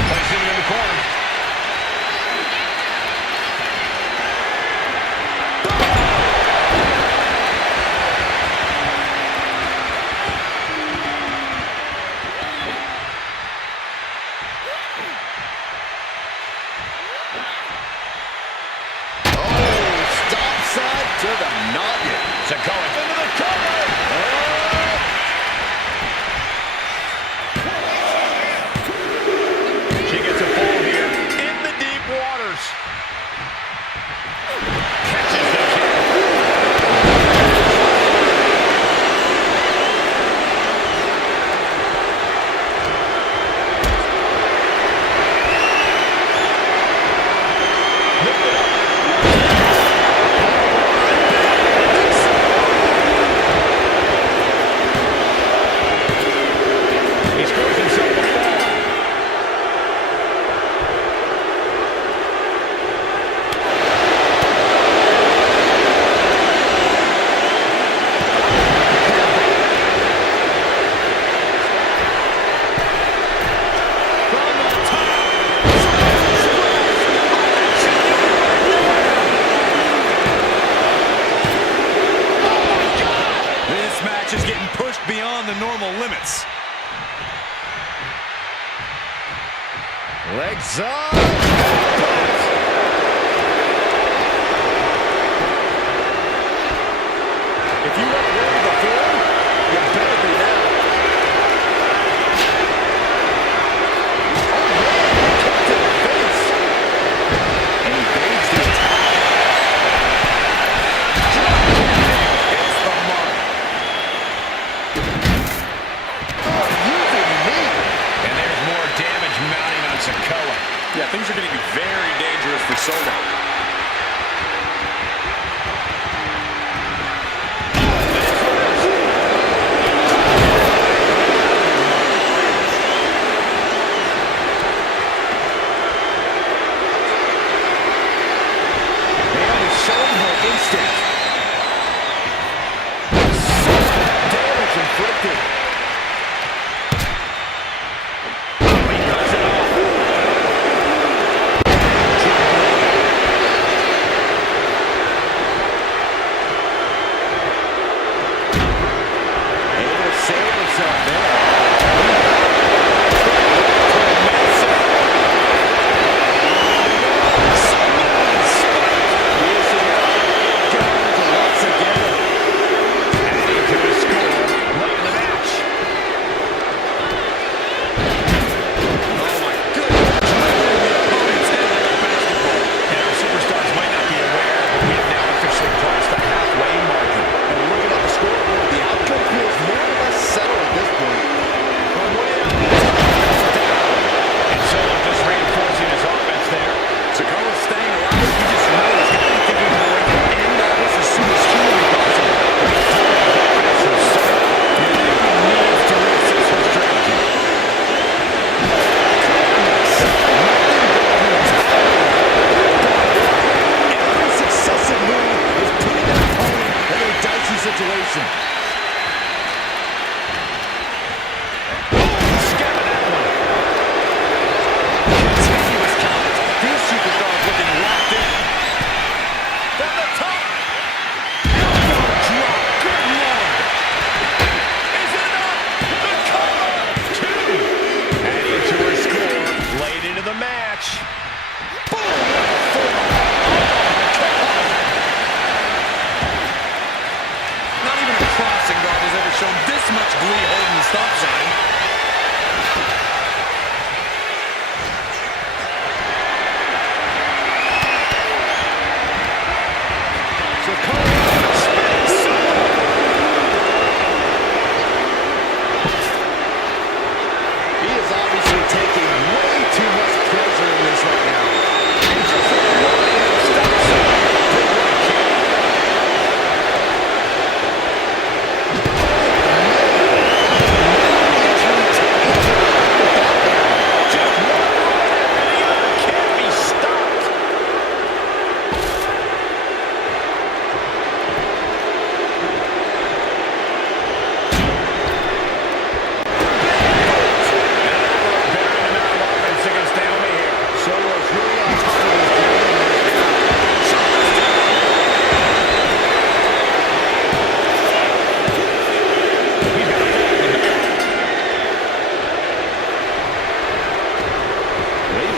Placing it in the corner. To the noggin. Sikoa into the cover. She gets a fall here in the deep waters. Catches the kick. Lift it up. He screws himself a fall. From the top. This match is getting pushed beyond the normal limits. Legs up. If you weren't ready before, you better be now. Oh, man, kick to the face. And he evades the attack. It's the mark. Oh, using knee. And there's more damage mounting on Sikoa. Yeah, things are going to be very dangerous for Solo. The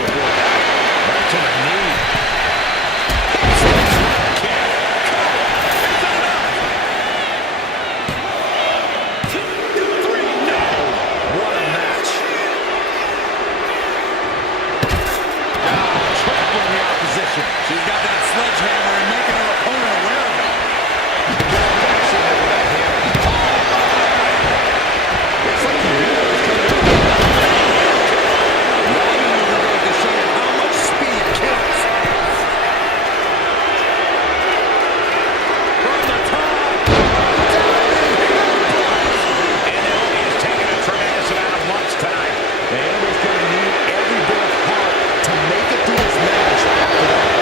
avoid that. Right to the knee. Kick. Cover. Is that enough? 2, 3. No. What a match. Trampling the opposition. She's got that sledgehammer and making her opponent aware of it. Crashing into that hammer. Looks like the hero is coming out. Naomi maneuvered to show you how much speed kills. From the top. And Naomi has taken a tremendous amount of lumps tonight. Naomi's going to need every bit of heart to make it through this match after that.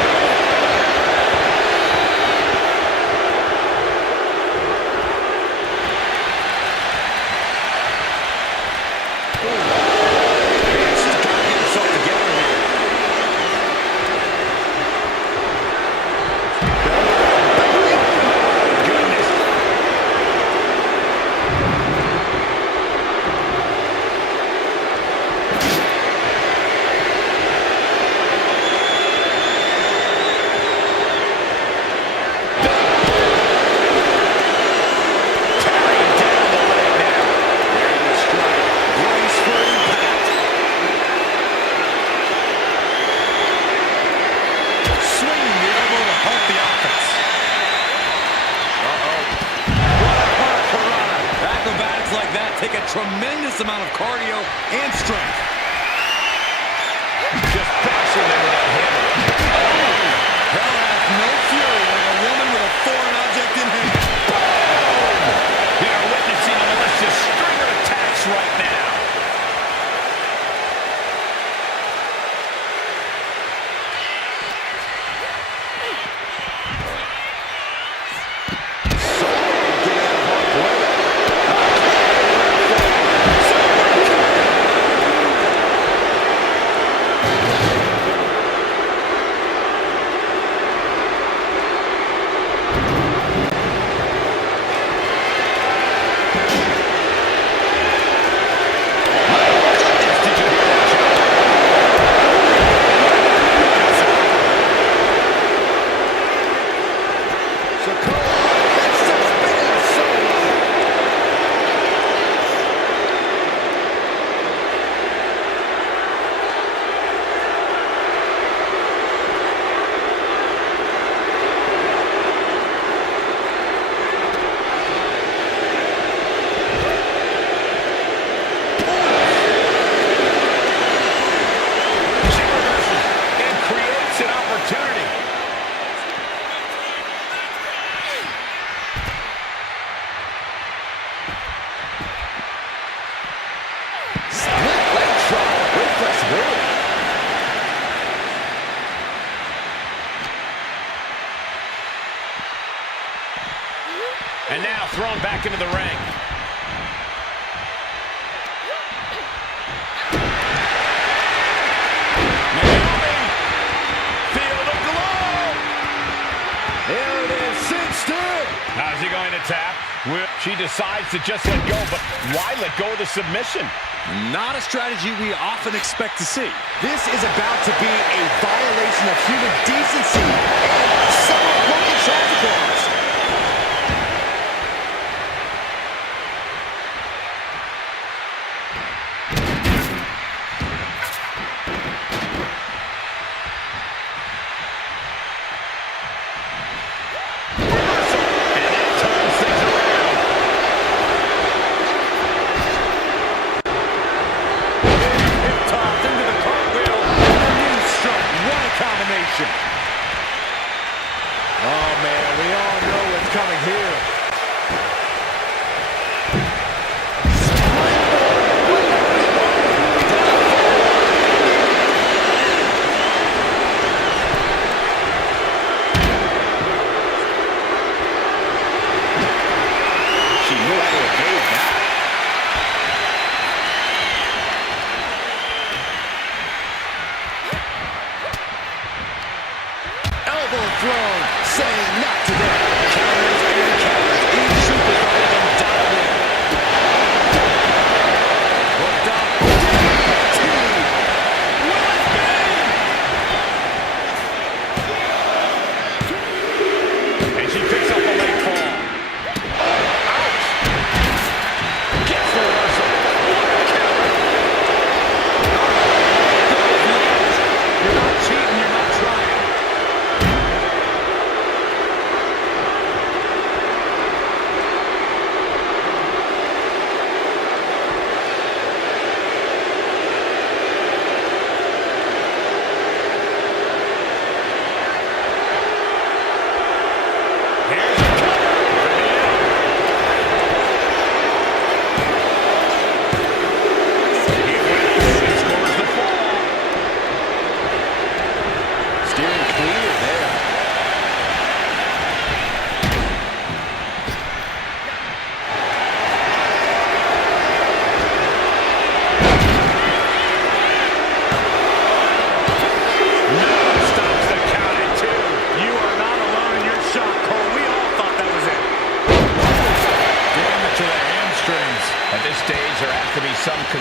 She's got to get herself together here. Goodness. Carrying down the leg now. Ready to strike. Brace for impact. Swinging the elbow to halt the offense. Acrobatics like that take a tremendous amount of cardio and strength. Just bashing into that hammer. Hell has no fury like a woman with a foreign object in hand. We are witnessing a malicious string of attacks right now. She reverses and creates an opportunity. Split leg drop. Great flexibility. And now thrown back into the ring. Naomi, feel the glow. There it is, cinched in. How's he going to tap? She decides to just let go, but why let go of the submission? Not a strategy we often expect to see. This is about to be a violation of human decency and several broken traffic laws. Reversal, and that turns things around. Hip toss into the cartwheel and a knee strike. What a combination. Oh, man, we all know what's coming here. She knew how to evade that. Elbow thrown, saying not today. Counters and counters. Each superstar is undoubtedly. Hooked up. Will it be?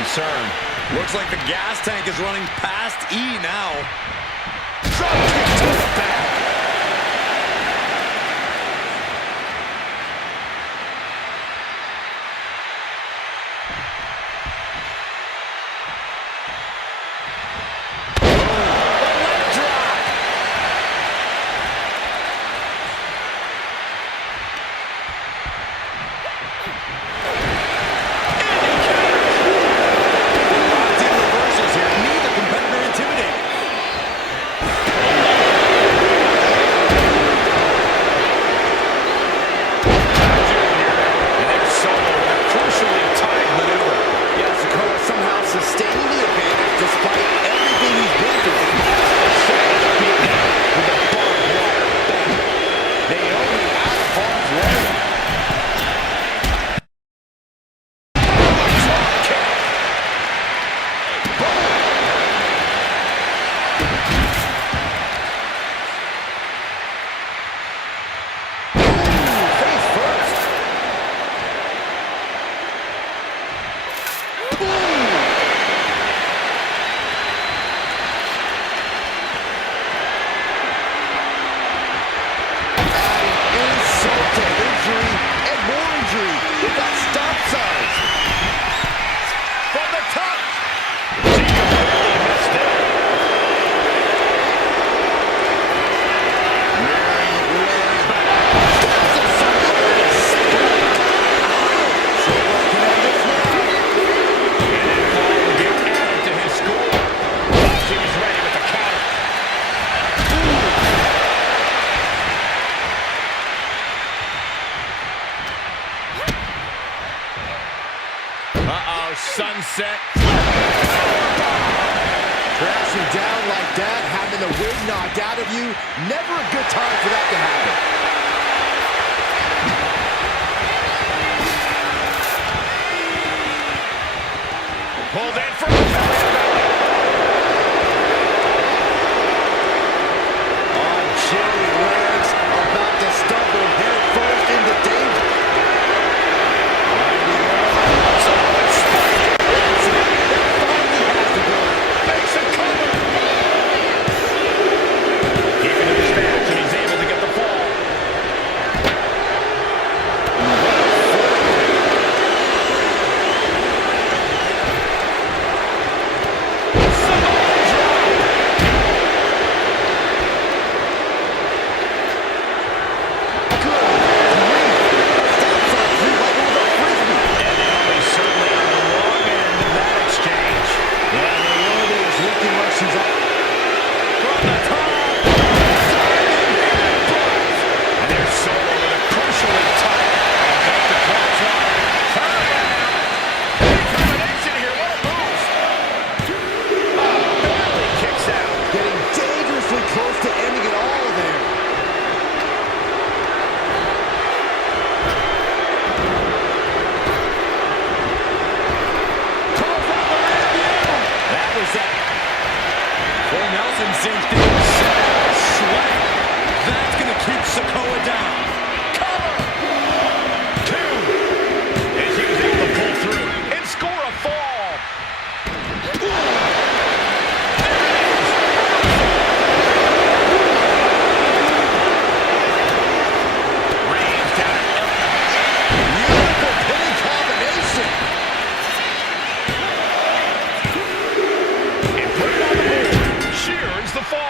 concern. Looks like the gas tank is running past E now. Drop kick to the back. Sunset. Crashing down like that, having the wind knocked out of you, never a good time for that to happen. Pulled in from the belly to belly. On Jerry legs, about to stumble head first into danger. That's going to keep Sikoa down. Cover! 2. As he was able to pull through and score a fall. Reigns down at elbow. Beautiful pinning combination. And put it on the board. Shears the fall.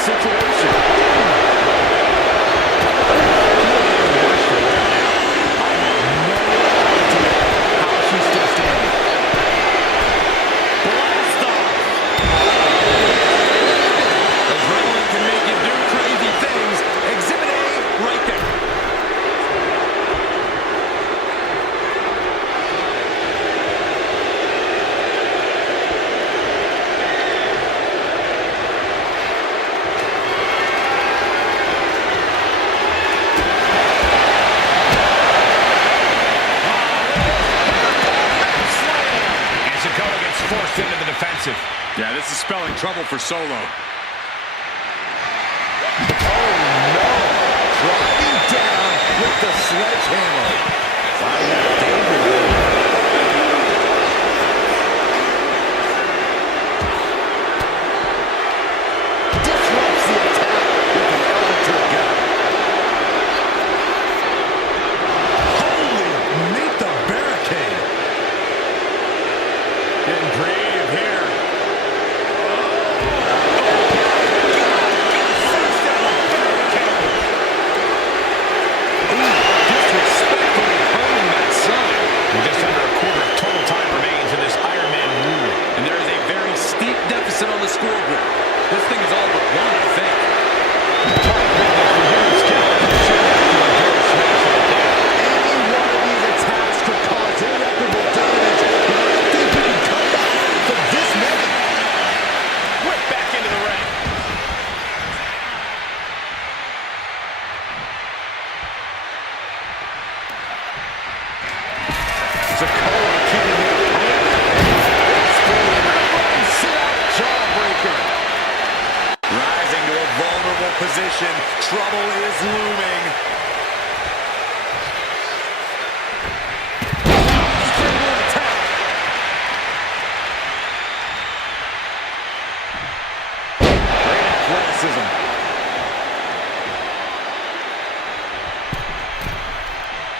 situation. How she's still standing. Blast off! Adrenaline can make you do crazy things. Exhibit A right there. And Sikoa gets forced into the defensive. Yeah, this is spelling trouble for Solo. Driving down with the sledgehammer. Find that danger. Disrupts the attack with an elbow to the gut. Holy, meet the barricade. Getting creative here. Disrespectfully hurting that son. And just under a quarter of total time remains in this Iron Man rule. And there is a very steep deficit on the scoreboard. This thing is all but one, I think. Any one of these attacks could cause irreparable damage, but I don't think you can come back from this many. Whip back into the ring. Sikoa keeping it tight. Sit-out jawbreaker. Rising to a vulnerable position. Trouble is looming. Springboard attack. Great athleticism.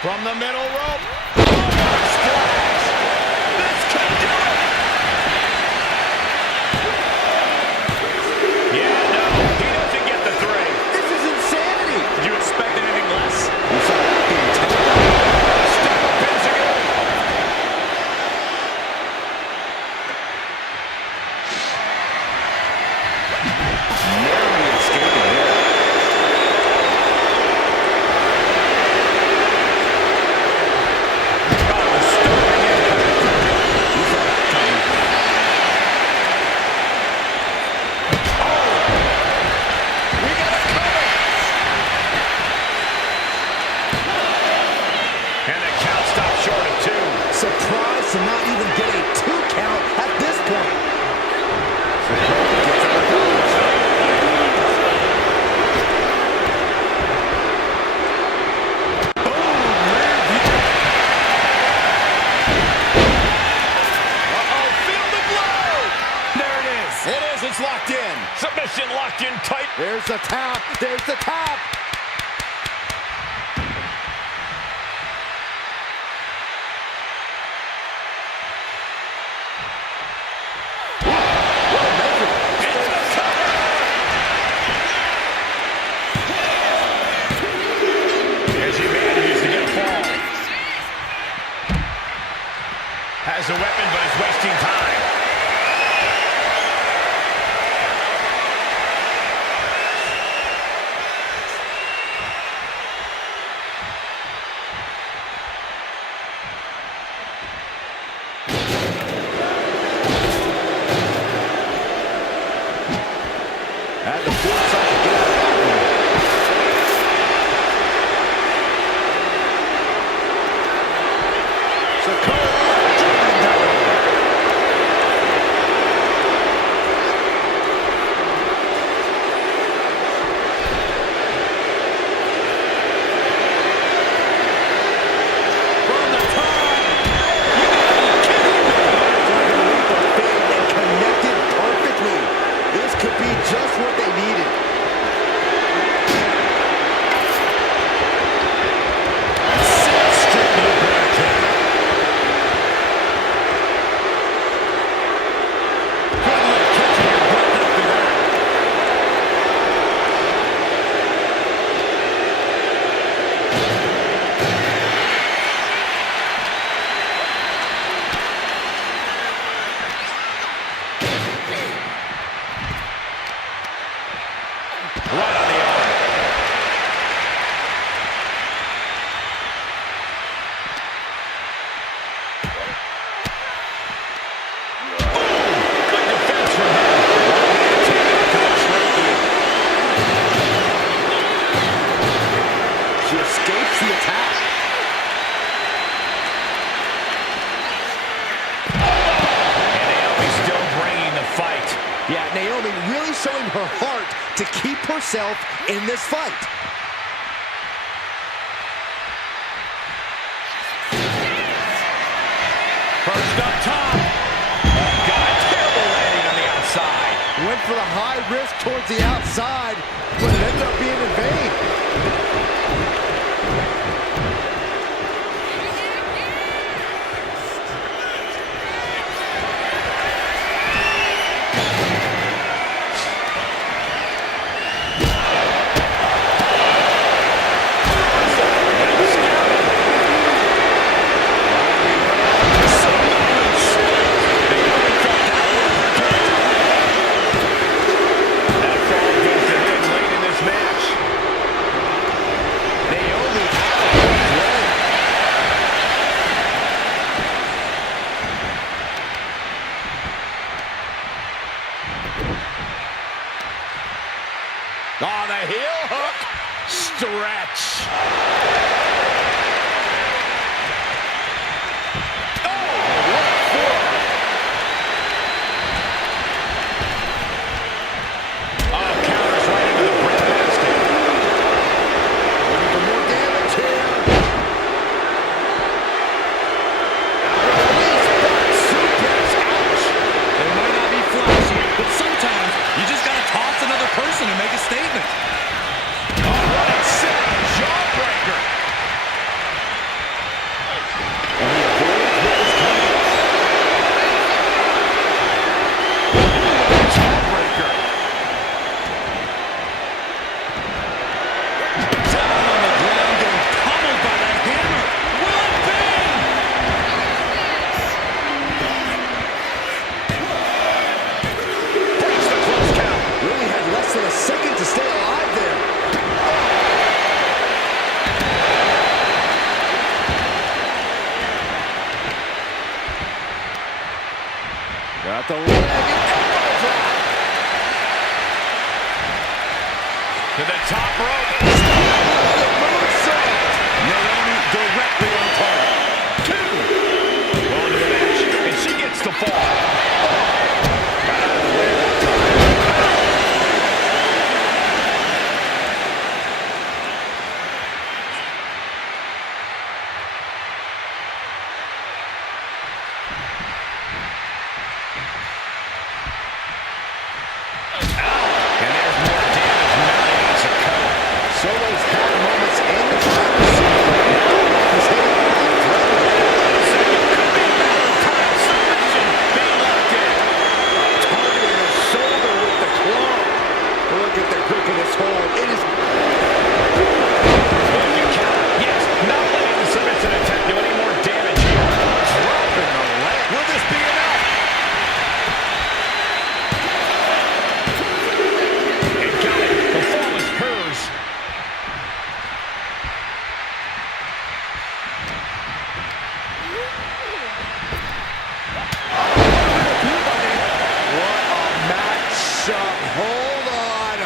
From the middle rope. Splash. This could do it. Yeah, no, he doesn't get the three. This is insanity. Did you expect anything less? You saw that being taken. Step up in Sikoa. Narrowly escaping there. And the count stopped short of two. Surprised to not even get a 2 count at this point. Sikoa gets out of dodge. Uh-oh, feel the blow. There it is. It is, it's locked in. Submission locked in tight. There's the tap. There's the tap. As he manages to get a fall. Has a weapon, but is wasting time. Had the foresight to get out of that one. Sikoa driving down. From the top. Like a leap of faith and connected perfectly. This could be just what they needed. Right on the arm. Good defense from him. She escapes the attack. And Naomi still bringing the fight. Yeah, Naomi really showing her heart to keep herself in this fight. First up top. Got a terrible landing on the outside. Went for the high risk towards the outside, but it ended up being in vain. Oh, the heel hook. Stretch. Oh, what a forearm. Oh, counters right into the breadbasket. Looking for more damage here. They might not be flashy, but sometimes you just gotta toss another person and make a statement. All right, set. Jawbreaker. And he avoids what was coming. Jawbreaker. Down on the ground, getting pummeled by that hammer. Will it be? Breaks the close count. Really had less than a second to stay alive there. Got the leg and elbow drop. To the top rope. Naomi directly on target. Well into the match, and she gets the fall. And there's more damage mounting on Sikoa. Solo's had moments in the driver's seat, but now he's hitting a lot of Second could be a matter of time. Submission being locked in. targeting the shoulder with the claw. Look at the grip of this hold. It is Looking counter. Yes, not letting the submission attempt do any more damage here. dropping the leg. Will this be enough? And got it. The fall is hers. What a matchup. Hold on.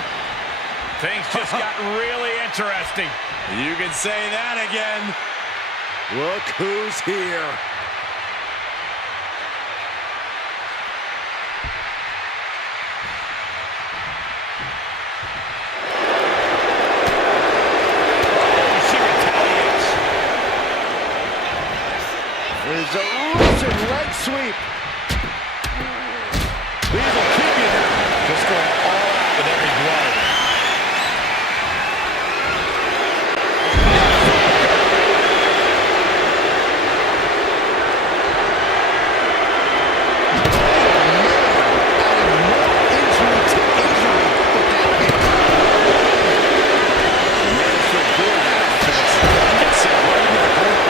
Things just got really interesting. You can say that again. Look who's here. She retaliates. There's a Russian leg sweep. These will keep you down. Just going all out with every blow. Adding more injury to injury with that hit. Man, so good that offense. Gets set right into the corner.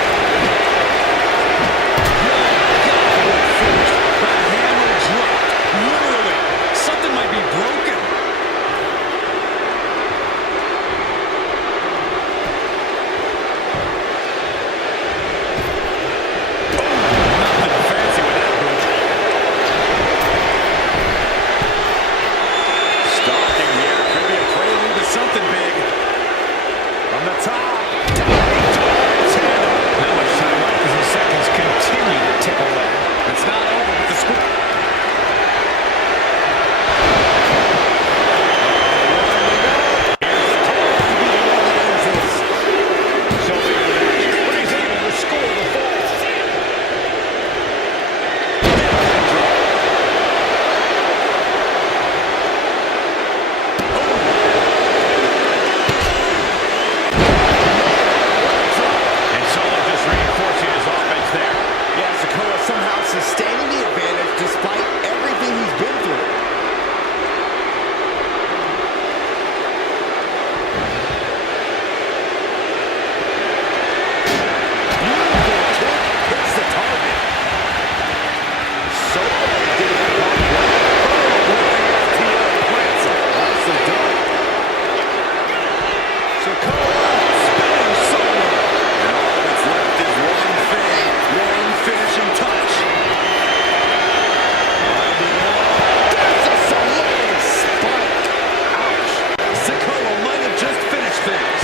Sikoa might have just finished things.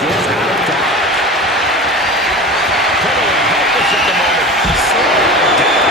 Gets out of dodge. Totally helpless at the moment. Slowing down.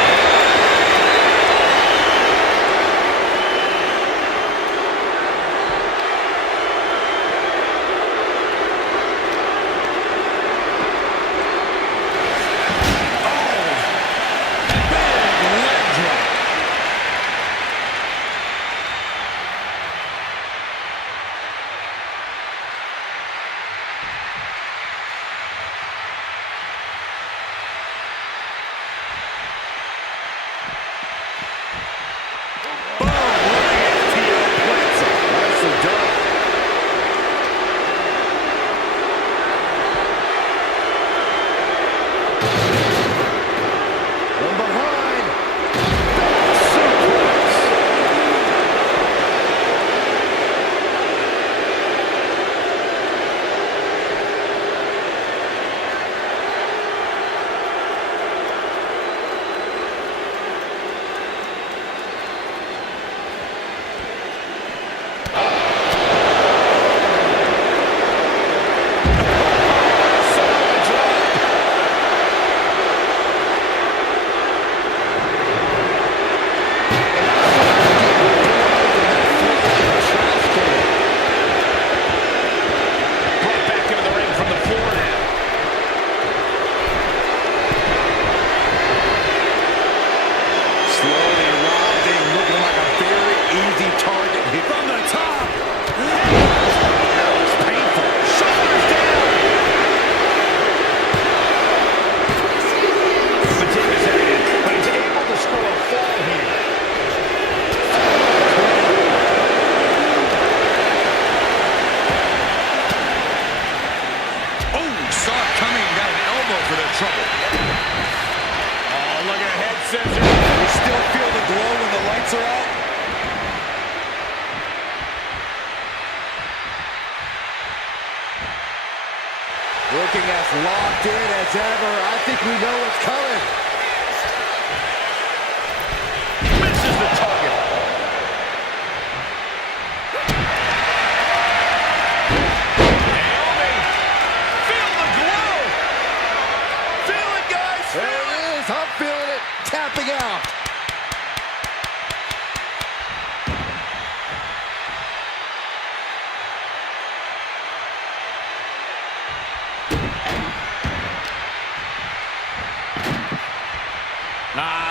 Looking as locked in as ever. I think we know what's coming. Misses the target. Naomi, feel the glow. Feel it, guys. There it is. I'm feeling it. Tapping out.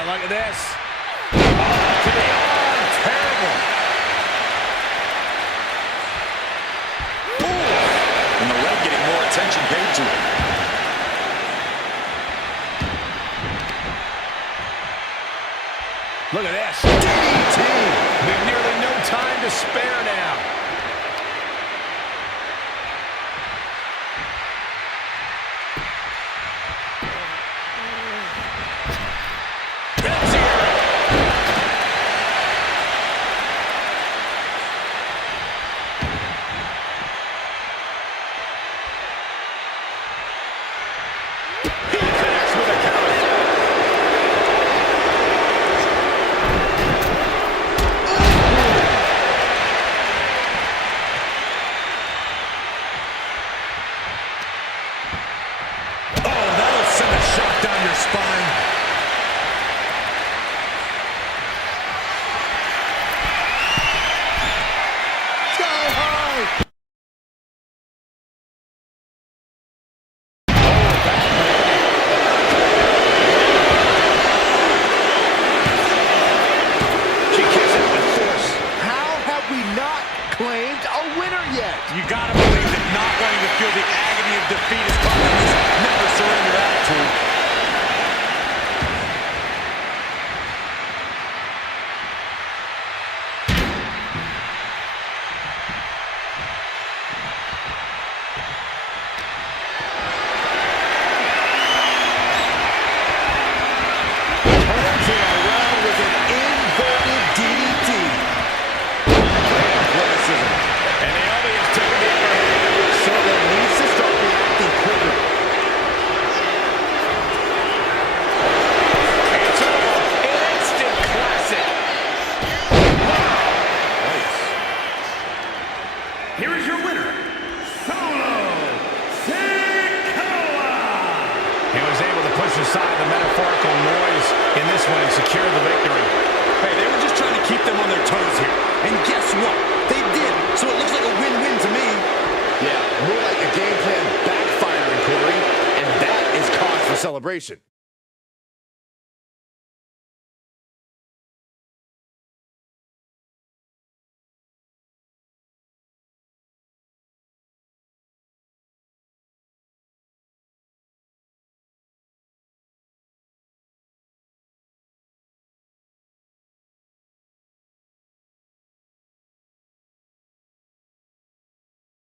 Look at this. Oh, to the arm. Terrible. Ooh. And the leg getting more attention paid to it. Look at this. DDT. With nearly no time to spare now. You gotta believe that not wanting to feel the agony of defeat is part of this never surrender attitude. Turns it around with an inverted DDT. Great athleticism. And Naomi is taking the upper hand. So that needs to start reacting quicker. here is your winner, Solo Sikoa. He was able to push aside the metaphorical noise in this one and secure the victory. Hey, they were just trying to keep them on their toes here. And guess what? They did, so it looks like a win-win to me. Yeah, more like a game plan backfiring, Corey, and that is cause for celebration.